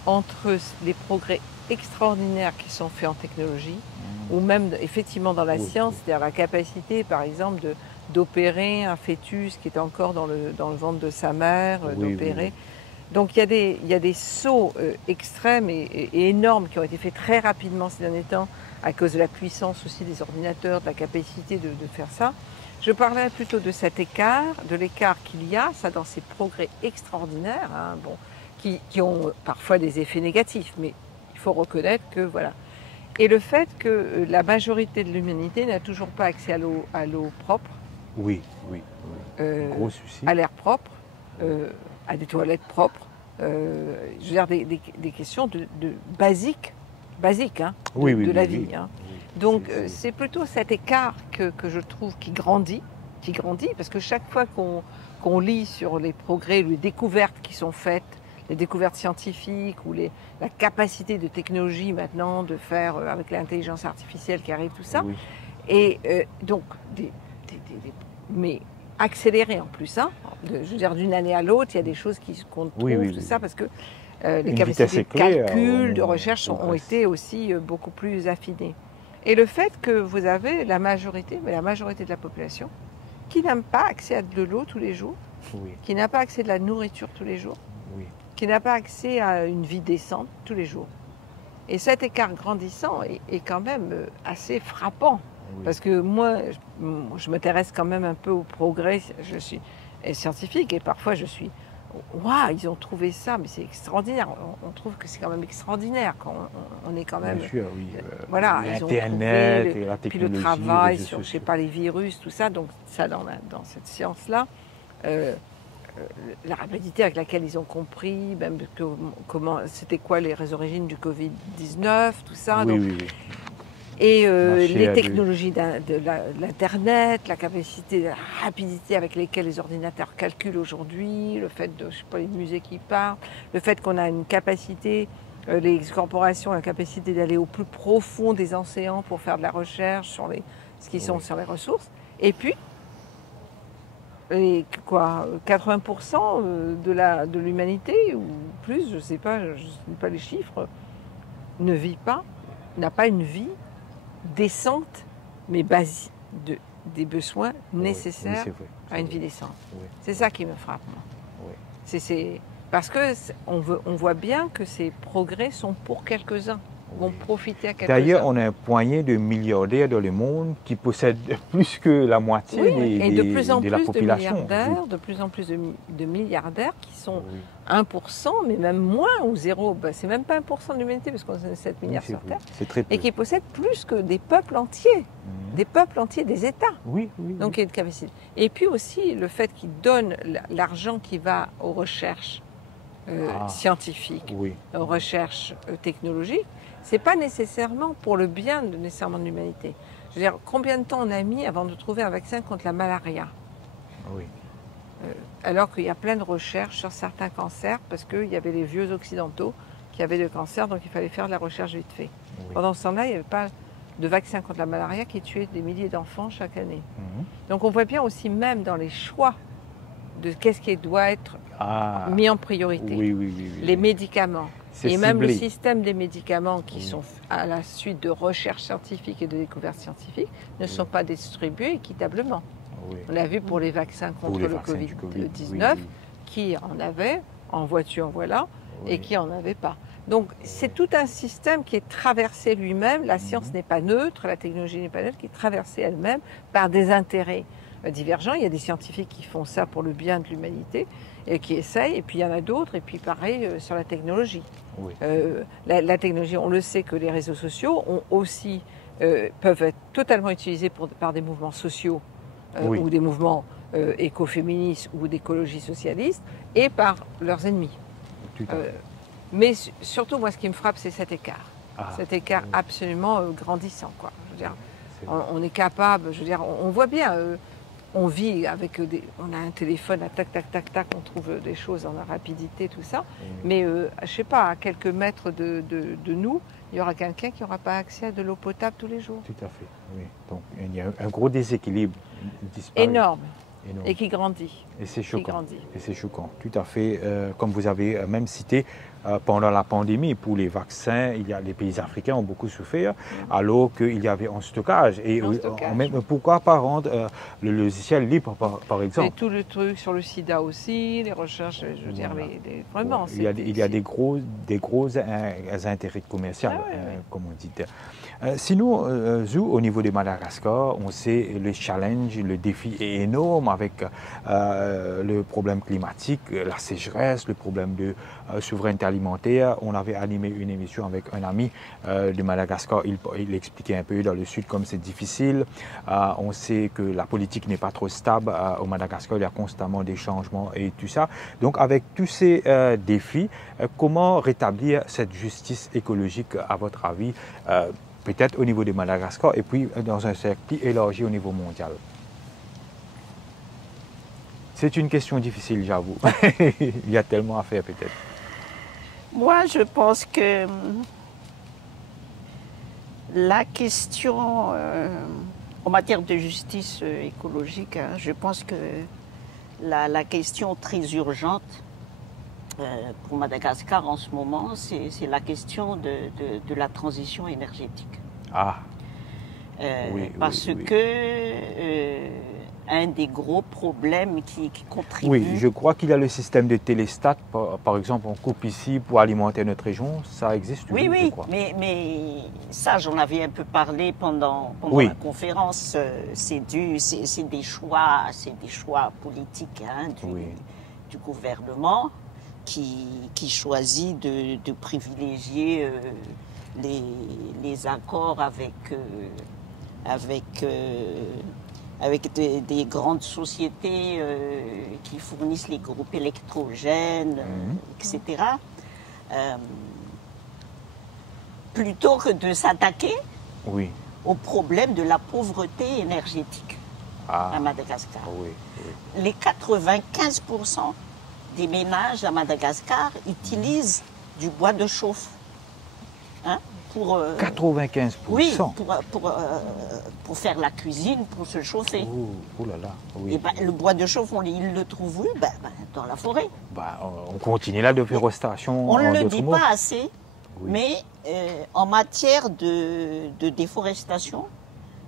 entre les progrès extraordinaires qui sont faits en technologie, ou même effectivement dans la science, c'est-à-dire la capacité, par exemple, d'opérer un fœtus qui est encore dans le ventre de sa mère, d'opérer. Donc il y a des sauts extrêmes et énormes qui ont été faits très rapidement ces derniers temps, à cause de la puissance aussi des ordinateurs, de la capacité de faire ça. Je parlais plutôt de cet écart, de l'écart qu'il y a, ça dans ces progrès extraordinaires, hein, qui ont parfois des effets négatifs, mais il faut reconnaître que voilà. Et le fait que la majorité de l'humanité n'a toujours pas accès à l'eau propre. Oui. Gros souci. À l'air propre, à des toilettes propres. Je veux dire des questions de basiques, hein, de la vie. Hein. Donc c'est plutôt cet écart que je trouve qui grandit, parce que chaque fois qu'on lit sur les progrès, les découvertes qui sont faites, les découvertes scientifiques ou la capacité de technologie maintenant de faire avec l'intelligence artificielle qui arrive, tout ça, et donc mais accéléré en plus, hein, je veux dire d'une année à l'autre, il y a des choses qu'on trouve, tout ça, parce que les capacités de calcul, de recherche ont été aussi beaucoup plus affinées. Et le fait que vous avez la majorité de la population qui n'a pas accès à de l'eau tous les jours, qui n'a pas accès à de la nourriture tous les jours, qui n'a pas accès à une vie décente tous les jours. Et cet écart grandissant est quand même assez frappant. Parce que moi, je m'intéresse quand même un peu au progrès. Je suis scientifique et parfois je suis... Waouh, ils ont trouvé ça, mais c'est extraordinaire. On trouve que c'est quand même extraordinaire. On est quand même... Bien sûr, oui. Voilà, L'Internet, la technologie, puis le travail sur, je sais pas, les virus, tout ça. Donc ça, dans cette science-là, la rapidité avec laquelle ils ont compris, même comment, c'était quoi les origines du Covid-19, tout ça. Donc, et les technologies de l'Internet, la capacité, la rapidité avec lesquelles les ordinateurs calculent aujourd'hui, le fait de, je sais pas, les musées qui partent, le fait qu'on a une capacité, les corporations ont la capacité d'aller au plus profond des océans pour faire de la recherche sur ce qui sont sur les ressources. Et puis, 80% de l'humanité, ou plus, je ne sais pas, je ne sais pas les chiffres, ne vit pas, n'a pas une vie décente, mais basique, des besoins nécessaires à une vie décente. C'est ça qui me frappe, moi. Parce qu'on voit bien que ces progrès sont pour quelques-uns, vont profiter à quelques-uns. D'ailleurs, on a un poignet de milliardaires dans le monde qui possèdent plus que la moitié de la population. De plus en plus de milliardaires qui sont 1%, mais même moins, ou 0, ben, c'est même pas 1% de l'humanité, parce qu'on est 7 milliards sur Terre, et qui possèdent plus que des peuples entiers, des peuples entiers, des États. Donc il y a une capacité. Et puis aussi, le fait qu'ils donnent l'argent qui va aux recherches scientifiques, aux recherches technologiques, c'est pas nécessairement pour le bien nécessairement de l'humanité. Je veux dire, combien de temps on a mis avant de trouver un vaccin contre la malaria? Alors qu'il y a plein de recherches sur certains cancers, parce qu'il y avait les vieux occidentaux qui avaient le cancer, donc il fallait faire de la recherche vite fait. Pendant ce temps-là, il n'y avait pas de vaccin contre la malaria qui tuait des milliers d'enfants chaque année. Donc on voit bien aussi, même dans les choix de qu'est-ce qui doit être mis en priorité, les médicaments, et même le système des médicaments qui sont à la suite de recherches scientifiques et de découvertes scientifiques ne sont pas distribués équitablement. On l'a vu pour les vaccins contre le Covid-19, qui en avaient, en voiture, voilà, et qui n'en avaient pas. Donc c'est tout un système qui est traversé lui-même, la science n'est pas neutre, la technologie n'est pas neutre, qui est traversée elle-même par des intérêts divergents. Il y a des scientifiques qui font ça pour le bien de l'humanité, et qui essayent, et puis il y en a d'autres, et puis pareil sur la technologie. La technologie, on le sait que les réseaux sociaux peuvent être totalement utilisés par des mouvements sociaux, ou des mouvements écoféministes ou d'écologie socialiste, et par leurs ennemis. Mais surtout, moi, ce qui me frappe, c'est cet écart. Cet écart absolument grandissant, quoi. Je veux dire, on est capable, je veux dire, on voit bien, on vit avec on a un téléphone, à tac, tac, tac, tac, on trouve des choses en rapidité, tout ça. Mais, je sais pas, à quelques mètres de nous, il y aura quelqu'un qui n'aura pas accès à de l'eau potable tous les jours. Tout à fait, oui. Donc, il y a un gros déséquilibre énorme. Et qui grandit. Et c'est choquant. Et c'est choquant, tout à fait. Comme vous avez même cité, pendant la pandémie, pour les vaccins, les pays africains ont beaucoup souffert, alors qu'il y avait en stockage. Et pourquoi pas rendre le logiciel libre, par exemple? Et tout le truc sur le sida aussi, les recherches, je veux dire, vraiment. Il y a des gros intérêts commerciaux, comme on dit. Sinon, Zou, au niveau de Madagascar, on sait le challenge, le défi est énorme avec le problème climatique, la sécheresse, le problème de souveraineté alimentaire. On avait animé une émission avec un ami de Madagascar, il expliquait un peu dans le sud comme c'est difficile. On sait que la politique n'est pas trop stable au Madagascar, il y a constamment des changements et tout ça. Donc avec tous ces défis, comment rétablir cette justice écologique à votre avis, peut-être au niveau de Madagascar et puis dans un cercle plus élargi au niveau mondial? C'est une question difficile, j'avoue. Il y a tellement à faire peut-être. Moi, je pense que la question en matière de justice écologique, je pense que la question très urgente pour Madagascar en ce moment, c'est la question de la transition énergétique. Parce que un des gros problèmes qui contribue... Oui, je crois qu'il y a le système de téléstat, par exemple, on coupe ici pour alimenter notre région, ça existe toujours, oui, je crois. Mais ça, j'en avais un peu parlé pendant la conférence. C'est des choix politiques du gouvernement qui choisit de privilégier les accords avec des grandes sociétés qui fournissent les groupes électrogènes, etc. Plutôt que de s'attaquer au problème de la pauvreté énergétique à Madagascar. Les 95% des ménages à Madagascar utilisent du bois de chauffe. 95%. Oui, pour faire la cuisine, pour se chauffer. Oh là là, Et le bois de chauffe, il le trouve où? Dans la forêt. On continue la déforestation. On ne le dit pas assez, mais en matière de déforestation,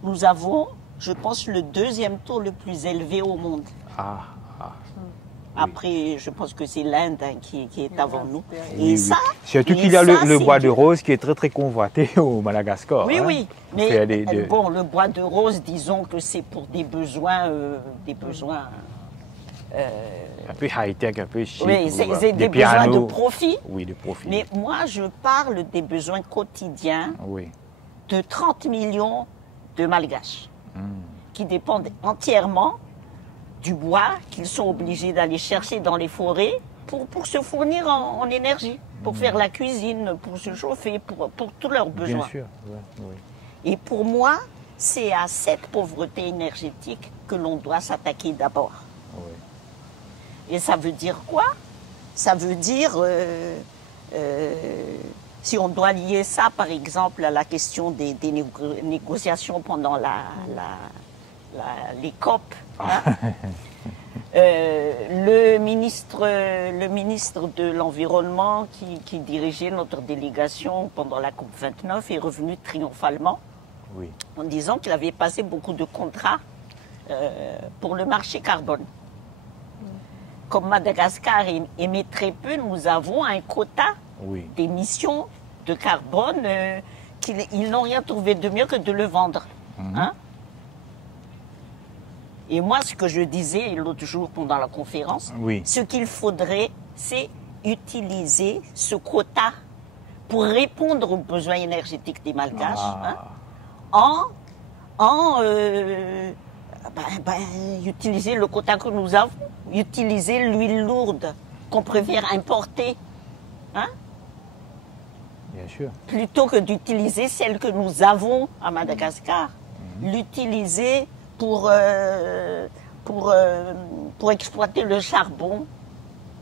nous avons, je pense, le deuxième taux le plus élevé au monde. Après, je pense que c'est l'Inde qui est avant nous. Et ça, surtout qu'il y a le bois de rose qui est très très convoité au Madagascar. Oui. Mais le bois de rose, disons que c'est pour des besoins un peu high-tech, un peu chic. Oui, c'est des besoins de profit. Oui, de profit. Mais moi, je parle des besoins quotidiens de 30 millions de Malgaches qui dépendent entièrement du bois qu'ils sont obligés d'aller chercher dans les forêts pour se fournir en énergie, pour faire la cuisine, pour se chauffer, pour tous leurs besoins. Bien sûr, Et pour moi, c'est à cette pauvreté énergétique que l'on doit s'attaquer d'abord. Et ça veut dire quoi? Ça veut dire, si on doit lier ça par exemple à la question des négociations pendant les COP, le ministre de l'Environnement qui dirigeait notre délégation pendant la COP 29 est revenu triomphalement en disant qu'il avait passé beaucoup de contrats pour le marché carbone. Comme Madagascar émet très peu, nous avons un quota d'émissions de carbone. Ils n'ont rien trouvé de mieux que de le vendre. Et moi, ce que je disais l'autre jour pendant la conférence, ce qu'il faudrait, c'est utiliser ce quota pour répondre aux besoins énergétiques des Malgaches utiliser le quota que nous avons, utiliser l'huile lourde qu'on préfère importer, Bien sûr. Plutôt que d'utiliser celle que nous avons à Madagascar, l'utiliser pour exploiter le charbon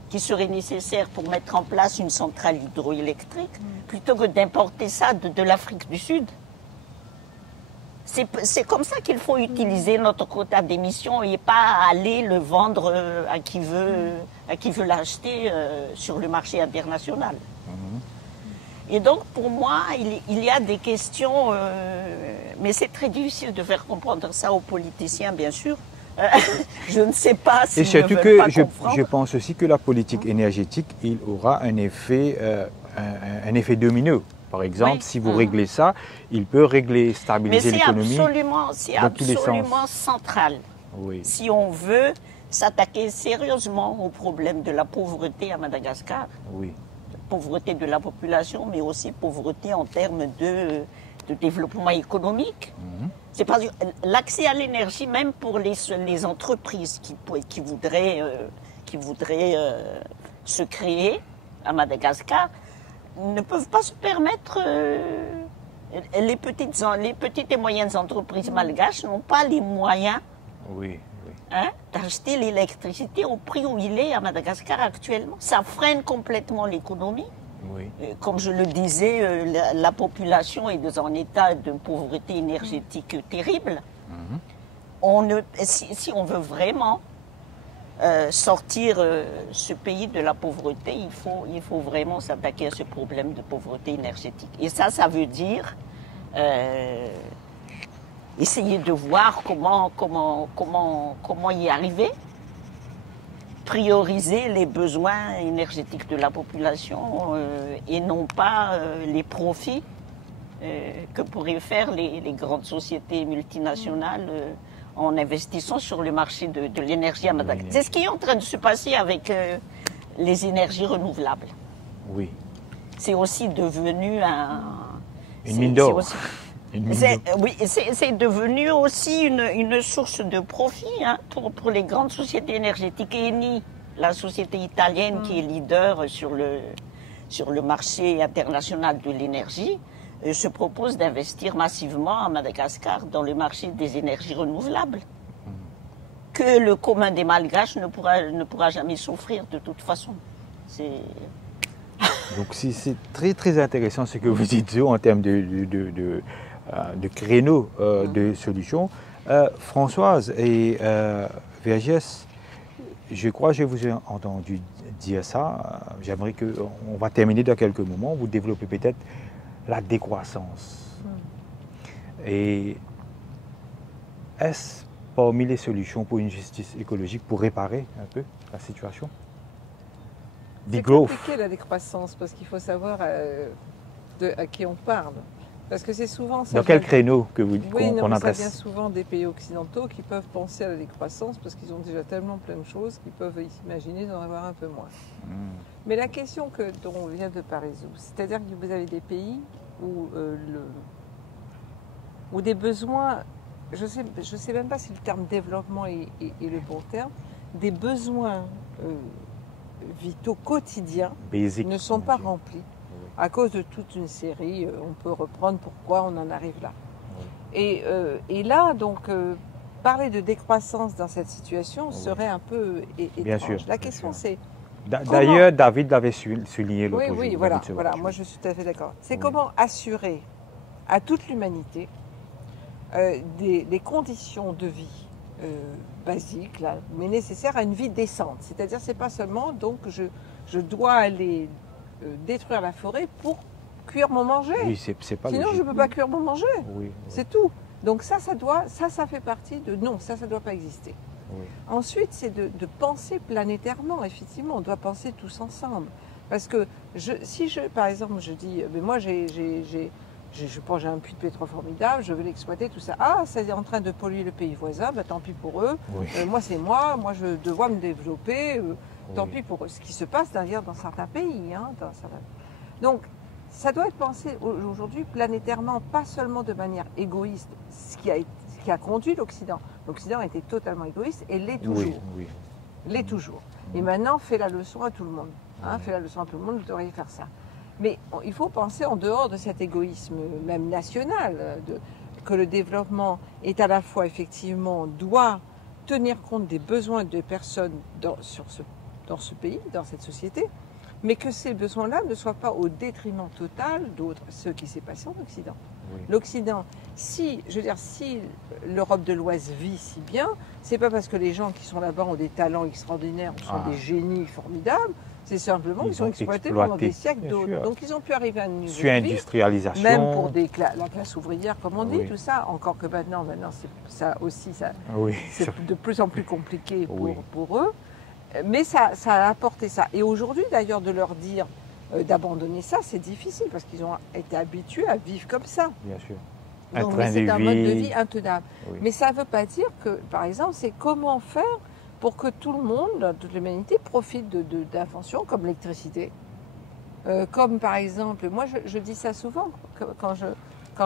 qui serait nécessaire pour mettre en place une centrale hydroélectrique, plutôt que d'importer ça de l'Afrique du Sud. C'est comme ça qu'il faut utiliser notre quota d'émissions et pas aller le vendre à qui veut l'acheter sur le marché international. Et donc, pour moi, il y a des questions, mais c'est très difficile de faire comprendre ça aux politiciens, bien sûr. Je ne sais pas si. Et surtout que je pense aussi que la politique énergétique, il aura un effet domino. Par exemple, si vous réglez ça, il peut stabiliser l'économie. C'est absolument central. Si on veut s'attaquer sérieusement au problème de la pauvreté à Madagascar, pauvreté de la population, mais aussi pauvreté en termes de développement économique. C'est parce que l'accès à l'énergie, même pour les entreprises qui voudraient se créer à Madagascar, ne peuvent pas se permettre. Les petites et moyennes entreprises malgaches n'ont pas les moyens d'acheter l'électricité au prix où il est à Madagascar actuellement. Ça freine complètement l'économie. Comme je le disais, la population est dans un état de pauvreté énergétique terrible. Si on veut vraiment sortir ce pays de la pauvreté, il faut vraiment s'attaquer à ce problème de pauvreté énergétique. Et ça veut dire essayer de voir comment y arriver, prioriser les besoins énergétiques de la population et non pas les profits que pourraient faire les grandes sociétés multinationales en investissant sur le marché de l'énergie à Madagascar. C'est ce qui est en train de se passer avec les énergies renouvelables. Oui. C'est aussi devenu une mine d'or. Oui, c'est devenu aussi une source de profit pour les grandes sociétés énergétiques. Eni, la société italienne qui est leader sur le marché international de l'énergie, se propose d'investir massivement à Madagascar dans le marché des énergies renouvelables, que le commun des Malgaches ne pourra jamais s'offrir de toute façon. Donc c'est très très intéressant ce que vous dites en termes de créneaux de solutions. Françoise et Vergès, je crois que je vous ai entendu dire ça. J'aimerais qu'on va terminer dans quelques moments. Vous développez peut-être la décroissance. Et est-ce parmi les solutions pour une justice écologique pour réparer un peu la situation? C'est compliqué la décroissance parce qu'il faut savoir à qui on parle. Parce que c'est souvent... Dans quel créneau que vous qu'on adresse? Ça vient souvent des pays occidentaux qui peuvent penser à la décroissance parce qu'ils ont déjà tellement plein de choses qu'ils peuvent imaginer d'en avoir un peu moins. Mais la question dont on vient de pas résoudre, c'est-à-dire que vous avez des pays où des besoins, je sais même pas si le terme développement est le bon terme, des besoins vitaux quotidiens ne sont pas remplis. À cause de toute une série, on peut reprendre pourquoi on en arrive là. Et là, donc, parler de décroissance dans cette situation serait un peu étrange. Bien sûr, la question c'est... D'ailleurs, David l'avait souligné l'autre jour. Oui, voilà, moi je suis tout à fait d'accord. C'est comment assurer à toute l'humanité des conditions de vie basiques, là, mais nécessaires à une vie décente. C'est-à-dire, c'est pas seulement, donc, je dois aller... détruire la forêt pour cuire mon manger. Oui, c'est pas Sinon, logique. je ne peux pas cuire mon manger. Oui. C'est tout. Donc ça fait partie de... Non, ça ne doit pas exister. Oui. Ensuite, c'est de penser planétairement, effectivement. On doit penser tous ensemble. Parce que par exemple, je dis, mais moi, j'ai un puits de pétrole formidable, je veux l'exploiter, tout ça. Ah, c'est en train de polluer le pays voisin, bah, tant pis pour eux. Oui. Moi, je dois me développer. Tant pis pour ce qui se passe d'ailleurs dans certains pays. Donc, ça doit être pensé aujourd'hui planétairement, pas seulement de manière égoïste, ce qui a conduit l'Occident. L'Occident a été totalement égoïste et l'est toujours. Oui. L'est toujours. Et maintenant, fait la leçon à tout le monde. Fait la leçon à tout le monde, vous devriez faire ça. Mais il faut penser en dehors de cet égoïsme, même national, que le développement est à la fois, effectivement, doit tenir compte des besoins des personnes dans ce pays, dans cette société, mais que ces besoins-là ne soient pas au détriment total d'autres, ce qui s'est passé en Occident. Oui. L'Occident, si l'Europe de l'Ouest vit si bien, c'est pas parce que les gens qui sont là-bas ont des talents extraordinaires, sont des génies formidables, c'est simplement qu'ils sont exploités pendant des siècles d'autres. Donc ils ont pu arriver à une niveau de industrialisation, même pour la classe ouvrière, comme on dit, tout ça, encore que maintenant c'est de plus en plus compliqué pour eux. Mais ça a apporté ça. Et aujourd'hui, d'ailleurs, de leur dire d'abandonner ça, c'est difficile parce qu'ils ont été habitués à vivre comme ça. Bien sûr. C'est un mode de vie intenable. Oui. Mais ça ne veut pas dire que, par exemple, c'est comment faire pour que tout le monde, toute l'humanité, profite d'inventions comme l'électricité. Comme par exemple, moi je dis ça souvent quand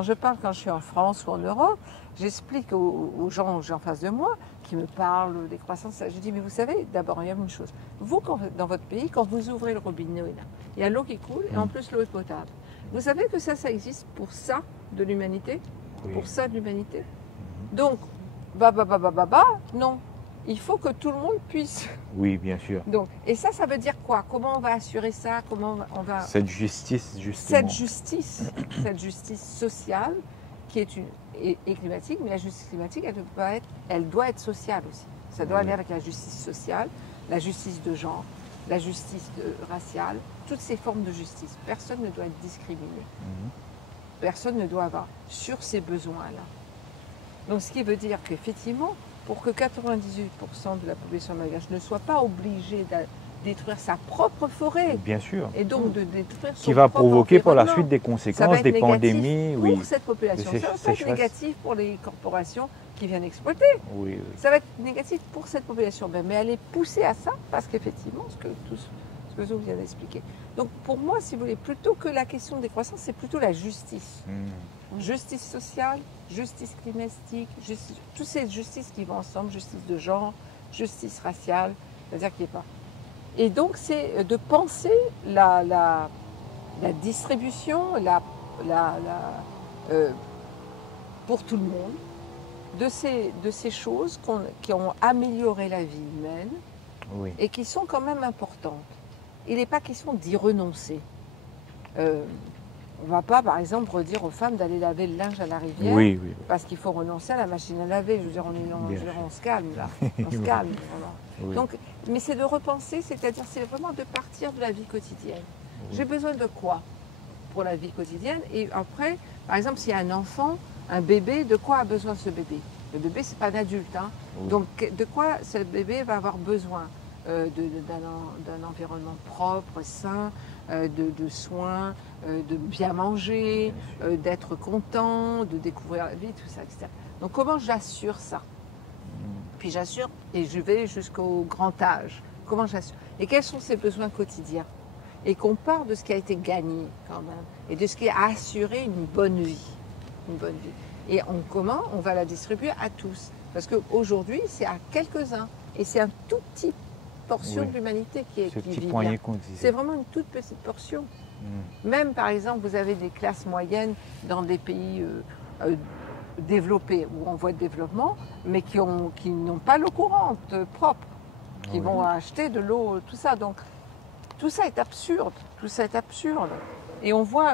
je suis en France ou en Europe, j'explique aux gens que j'ai en face de moi qui me parlent des croissances. Je dis, mais vous savez, d'abord, il y a une chose. Vous, dans votre pays, quand vous ouvrez le robinet, il y a l'eau qui coule et en plus l'eau est potable. Vous savez que ça existe pour ça de l'humanité, pour ça de l'humanité. Donc, non. Il faut que tout le monde puisse. Oui, bien sûr. Donc, et ça veut dire quoi? Comment on va assurer ça? Comment on va... Cette justice, justement. Cette justice sociale qui est et climatique, mais la justice climatique, elle doit être sociale aussi. Ça doit aller avec la justice sociale, la justice de genre, la justice raciale, toutes ces formes de justice. Personne ne doit être discriminé. Personne ne doit avoir sur ces besoins-là. Donc ce qui veut dire qu'effectivement, pour que 98% de la population malgache ne soit pas obligée de détruire sa propre forêt. Bien sûr. Et donc de détruire son qui va provoquer par la suite des ça conséquences, va être des pandémies. pour Oui. cette population. Ça va pas être négatif pour les corporations qui viennent exploiter. Oui, oui. Ça va être négatif pour cette population. Mais elle est poussée à ça parce qu'effectivement, ce que vous vient d'expliquer. Donc pour moi, si vous voulez, plutôt que la question de décroissance, c'est plutôt la justice. Justice sociale, justice climatique, toutes ces justices qui vont ensemble, justice de genre, justice raciale, c'est-à-dire qu'il n'y ait pas. Et donc c'est de penser la distribution pour tout le monde de ces choses qui ont amélioré la vie humaine oui. et qui sont quand même importantes. Il n'est pas question d'y renoncer. On ne va pas, par exemple, redire aux femmes d'aller laver le linge à la rivière parce qu'il faut renoncer à la machine à laver. Je veux dire, on se calme là. On se calme. Voilà. Oui. Donc, mais c'est de repenser, c'est-à-dire c'est vraiment de partir de la vie quotidienne. Oui. J'ai besoin de quoi pour la vie quotidienne? Et après, par exemple, s'il y a un enfant, un bébé, de quoi a besoin ce bébé? Le bébé, ce n'est pas un adulte. Hein. Oui. Donc, de quoi ce bébé va avoir besoin? D'un environnement propre, sain, de soins, de bien manger, d'être content, de découvrir la vie, tout ça, etc. Donc comment j'assure ça? Puis j'assure, et je vais jusqu'au grand âge. Comment j'assure? Et quels sont ses besoins quotidiens? Et qu'on part de ce qui a été gagné quand même, et de ce qui a assuré une bonne vie. Une bonne vie. Et comment on va la distribuer à tous? Parce qu'aujourd'hui, c'est à quelques-uns. Et c'est un tout petit portion de l'humanité qui vit bien. C'est vraiment une toute petite portion. Même par exemple, vous avez des classes moyennes dans des pays développés ou en voie de développement, mais qui n'ont pas l'eau courante propre, qui vont acheter de l'eau, tout ça. Donc tout ça est absurde. Tout ça est absurde. Et on voit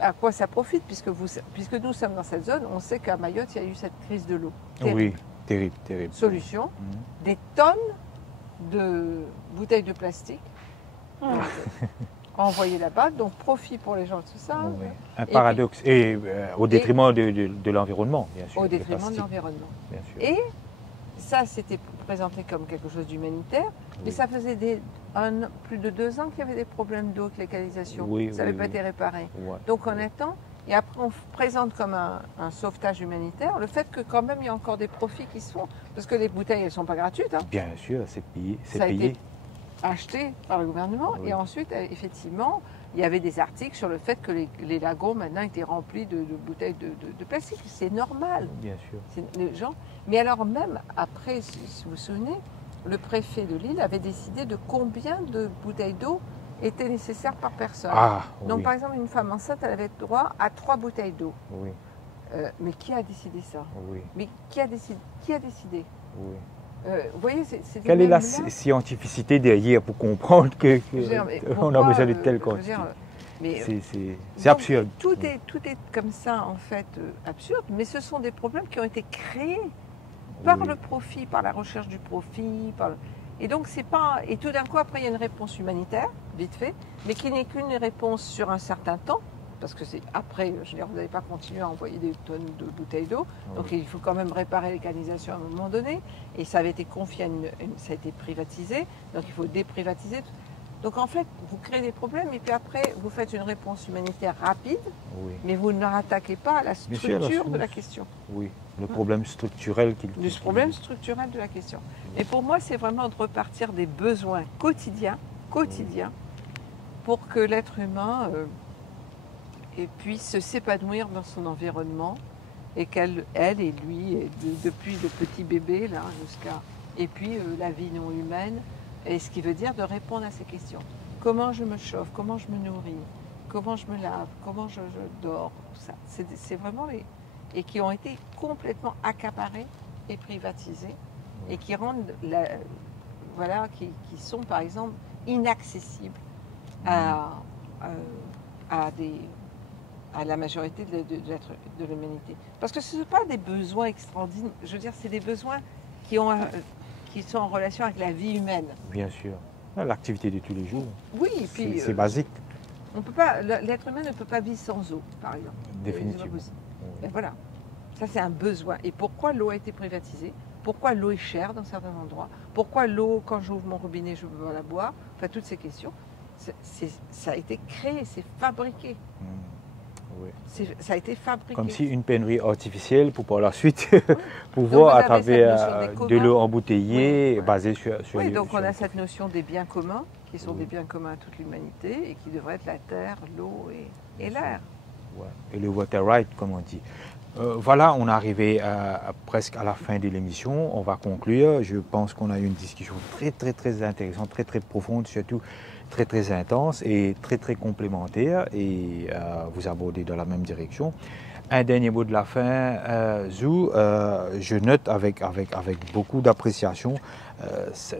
à quoi ça profite, puisque nous sommes dans cette zone, on sait qu'à Mayotte, il y a eu cette crise de l'eau. Oui, terrible, terrible. Solution, des tonnes de bouteilles de plastique envoyées là-bas, donc profit pour les gens, tout ça. Oui. Un paradoxe, et au détriment de l'environnement, bien sûr. Au détriment de l'environnement. Bien sûr. Et ça, c'était présenté comme quelque chose d'humanitaire, mais ça faisait plus de 2 ans qu'il y avait des problèmes d'eau, avec les canalisations. Ça n'avait pas été réparé. Donc on attend. Et après, on présente comme un sauvetage humanitaire le fait que quand même, il y a encore des profits qui se font. Parce que les bouteilles, elles ne sont pas gratuites. Hein. Bien sûr, c'est payé. Ça a été acheté par le gouvernement. Et ensuite, effectivement, il y avait des articles sur le fait que les lagons, maintenant, étaient remplis de bouteilles de plastique. C'est normal. Bien sûr. Les gens... Mais alors même, après, si vous vous souvenez, le préfet de l'île avait décidé de combien de bouteilles d'eau était nécessaire par personne. Donc par exemple, une femme enceinte, elle avait droit à 3 bouteilles d'eau. Oui. Mais qui a décidé ça? Oui. Mais qui a décidé? Oui. Vous voyez, quelle est la scientificité derrière pour comprendre qu'on a besoin de telle quantité? C'est absurde. Tout est comme ça, en fait, absurde, mais ce sont des problèmes qui ont été créés par le profit, par la recherche du profit, Et donc, c'est pas. Et tout d'un coup, après, il y a une réponse humanitaire, vite fait, mais qui n'est qu'une réponse sur un certain temps, parce que c'est après, je veux dire, vous n'allez pas continuer à envoyer des tonnes de bouteilles d'eau, donc il faut quand même réparer les canalisations à un moment donné, et ça avait été confié ça a été privatisé, donc il faut déprivatiser. Donc en fait, vous créez des problèmes, et puis après, vous faites une réponse humanitaire rapide, mais vous ne rattaquez pas à la structure de la question. Oui, le problème structurel Le problème structurel de la question. Et pour moi, c'est vraiment de repartir des besoins quotidiens, pour que l'être humain puisse s'épanouir dans son environnement, et qu'elle et lui, depuis le petit bébé là jusqu'à, et puis la vie non humaine. Et ce qui veut dire de répondre à ces questions. Comment je me chauffe, comment je me nourris, comment je me lave, comment je dors, tout ça. C'est vraiment et qui ont été complètement accaparés et privatisés et qui rendent, qui sont par exemple inaccessibles à la majorité de l'humanité. Parce que ce ne sont pas des besoins extraordinaires, je veux dire, c'est des besoins qui sont en relation avec la vie humaine. Bien sûr. L'activité de tous les jours. Oui, puis c'est basique. L'être humain ne peut pas vivre sans eau, par exemple. Définitivement. Et voilà. Ça, c'est un besoin. Et pourquoi l'eau a été privatisée? Pourquoi l'eau est chère dans certains endroits? Pourquoi l'eau, quand j'ouvre mon robinet, je peux la boire? Enfin, toutes ces questions. Ça a été créé, c'est fabriqué. Oui. Ça a été fabriqué. Comme si une pénurie artificielle pour par la suite pouvoir à travers de l'eau embouteillée basée sur oui, donc on a cette notion des biens communs qui sont des biens communs à toute l'humanité et qui devraient être la terre, l'eau et l'air. Ouais. Et le water right, comme on dit. Voilà, on est arrivé presque à la fin de l'émission. On va conclure. Je pense qu'on a eu une discussion très intéressante, très profonde, surtout très intense et très complémentaire, et vous abordez dans la même direction. Un dernier mot de la fin, Zou, je note avec beaucoup d'appréciation ce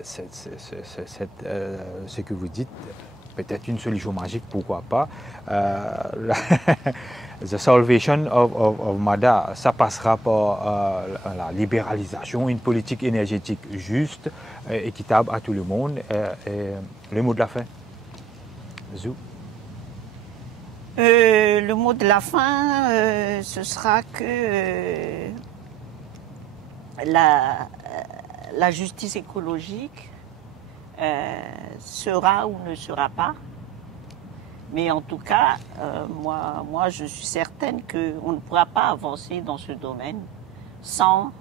que vous dites. Peut-être une solution magique, pourquoi pas. The salvation of Mada, ça passera par la libéralisation, une politique énergétique juste, équitable à tout le monde. Le mot de la fin, Zou. Le mot de la fin, ce sera que la justice écologique sera ou ne sera pas. Mais en tout cas, moi, je suis certaine qu'on ne pourra pas avancer dans ce domaine sans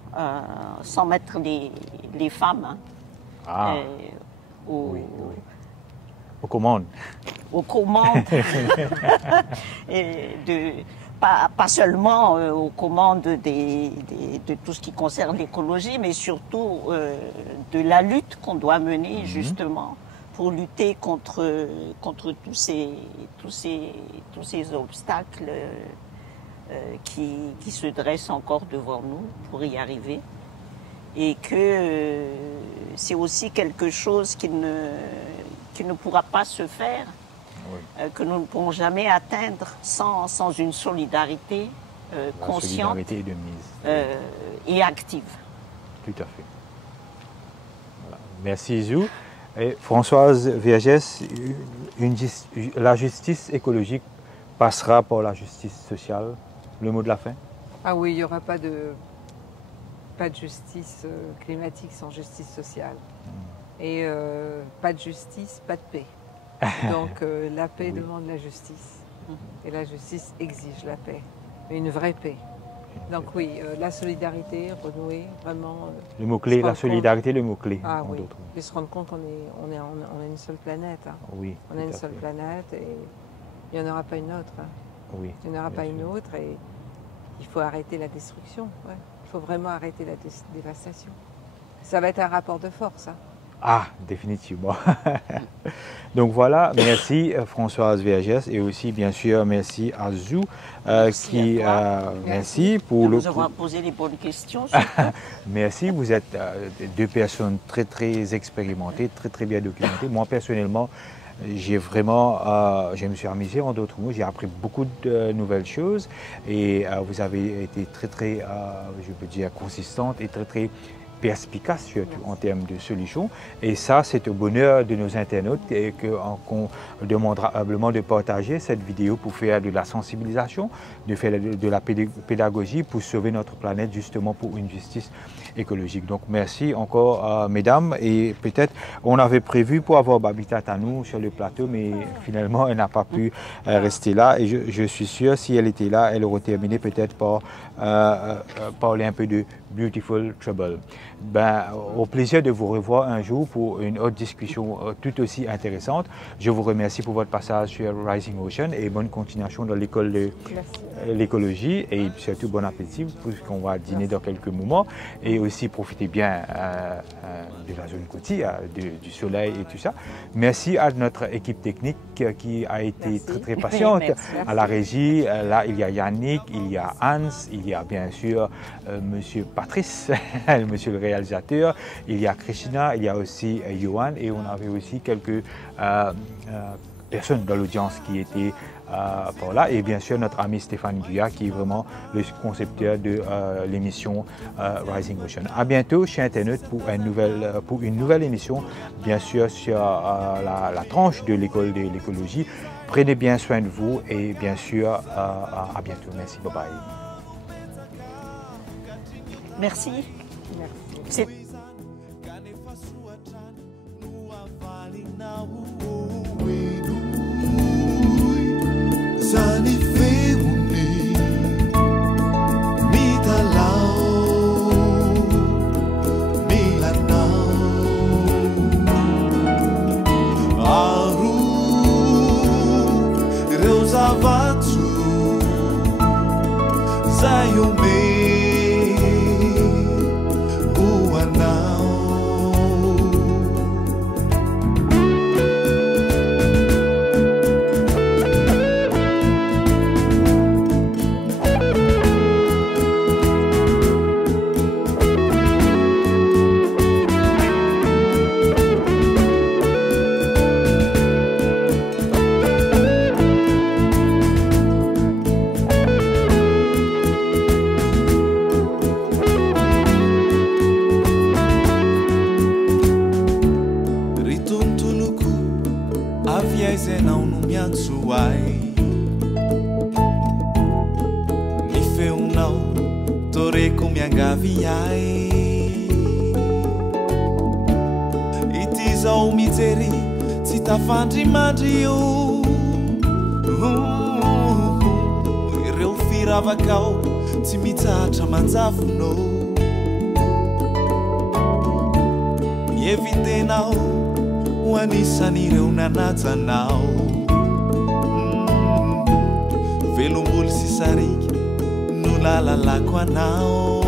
mettre les femmes aux commandes. Aux commandes. Et pas seulement aux commandes de tout ce qui concerne l'écologie, mais surtout de la lutte qu'on doit mener justement pour lutter contre tous ces obstacles qui se dressent encore devant nous pour y arriver. Et que c'est aussi quelque chose qui ne pourra pas se faire, que nous ne pourrons jamais atteindre sans une solidarité consciente solidarité de mise. Et active. Tout à fait. Voilà. Merci Zou. Et Françoise Vergès, la justice écologique passera par la justice sociale. Le mot de la fin? Ah oui, il n'y aura pas de justice climatique sans justice sociale. Et pas de justice, pas de paix. Donc la paix demande la justice. Et la justice exige la paix. Une vraie paix. Donc oui, la solidarité, renouer, vraiment... le mot-clé, la solidarité, le mot-clé. Ah oui, et se rendre compte qu'on a une seule planète. Hein. Oui, on a une seule planète et il n'y en aura pas une autre. Hein. Oui, il n'y en aura pas une autre et il faut arrêter la destruction. Ouais. Il faut vraiment arrêter la dévastation. Ça va être un rapport de force. Hein. Ah, définitivement. Donc voilà, merci Françoise Vergès et aussi bien sûr merci à Zou merci pour nous avoir posé les bonnes questions. Merci, vous êtes deux personnes très expérimentées, très bien documentées. Moi personnellement, j'ai vraiment, je me suis amusé, en d'autres mots, j'ai appris beaucoup de nouvelles choses et vous avez été très je peux dire, consistante et très perspicace surtout en termes de solutions. Et ça, c'est au bonheur de nos internautes et qu'on demandera humblement de partager cette vidéo pour faire de la sensibilisation, de faire de la pédagogie pour sauver notre planète justement pour une justice écologique. Donc merci encore mesdames, et peut-être on avait prévu pour avoir Babita à nous sur le plateau, mais finalement elle n'a pas pu rester là et je suis sûr si elle était là, elle aurait terminé peut-être par parler un peu de Beautiful Trouble. Ben, au plaisir de vous revoir un jour pour une autre discussion tout aussi intéressante. Je vous remercie pour votre passage sur Rising Ocean et bonne continuation dans l'école de l'écologie et surtout bon appétit puisqu'on va dîner dans quelques moments et aussi profitez bien de la zone côtière, du soleil et tout ça. Merci à notre équipe technique qui a été très patiente à la régie. Là, il y a Yannick, il y a Hans, il y a bien sûr Monsieur Patrice, Monsieur le réalisateur, il y a Christina, il y a aussi Johan et on avait aussi quelques personnes dans l'audience qui étaient par là et bien sûr notre ami Stéphane Guya qui est vraiment le concepteur de l'émission Rising Ocean. À bientôt chez Internet pour une nouvelle émission bien sûr sur la tranche de l'école de l'écologie. Prenez bien soin de vous et bien sûr à bientôt. Merci, bye bye. Merci. Merci. Ireo firavakao tsy mitsahatra manjafonao evitenao ho anisan'ireo nanatsanao velom-boly sy sariky no lalalako anao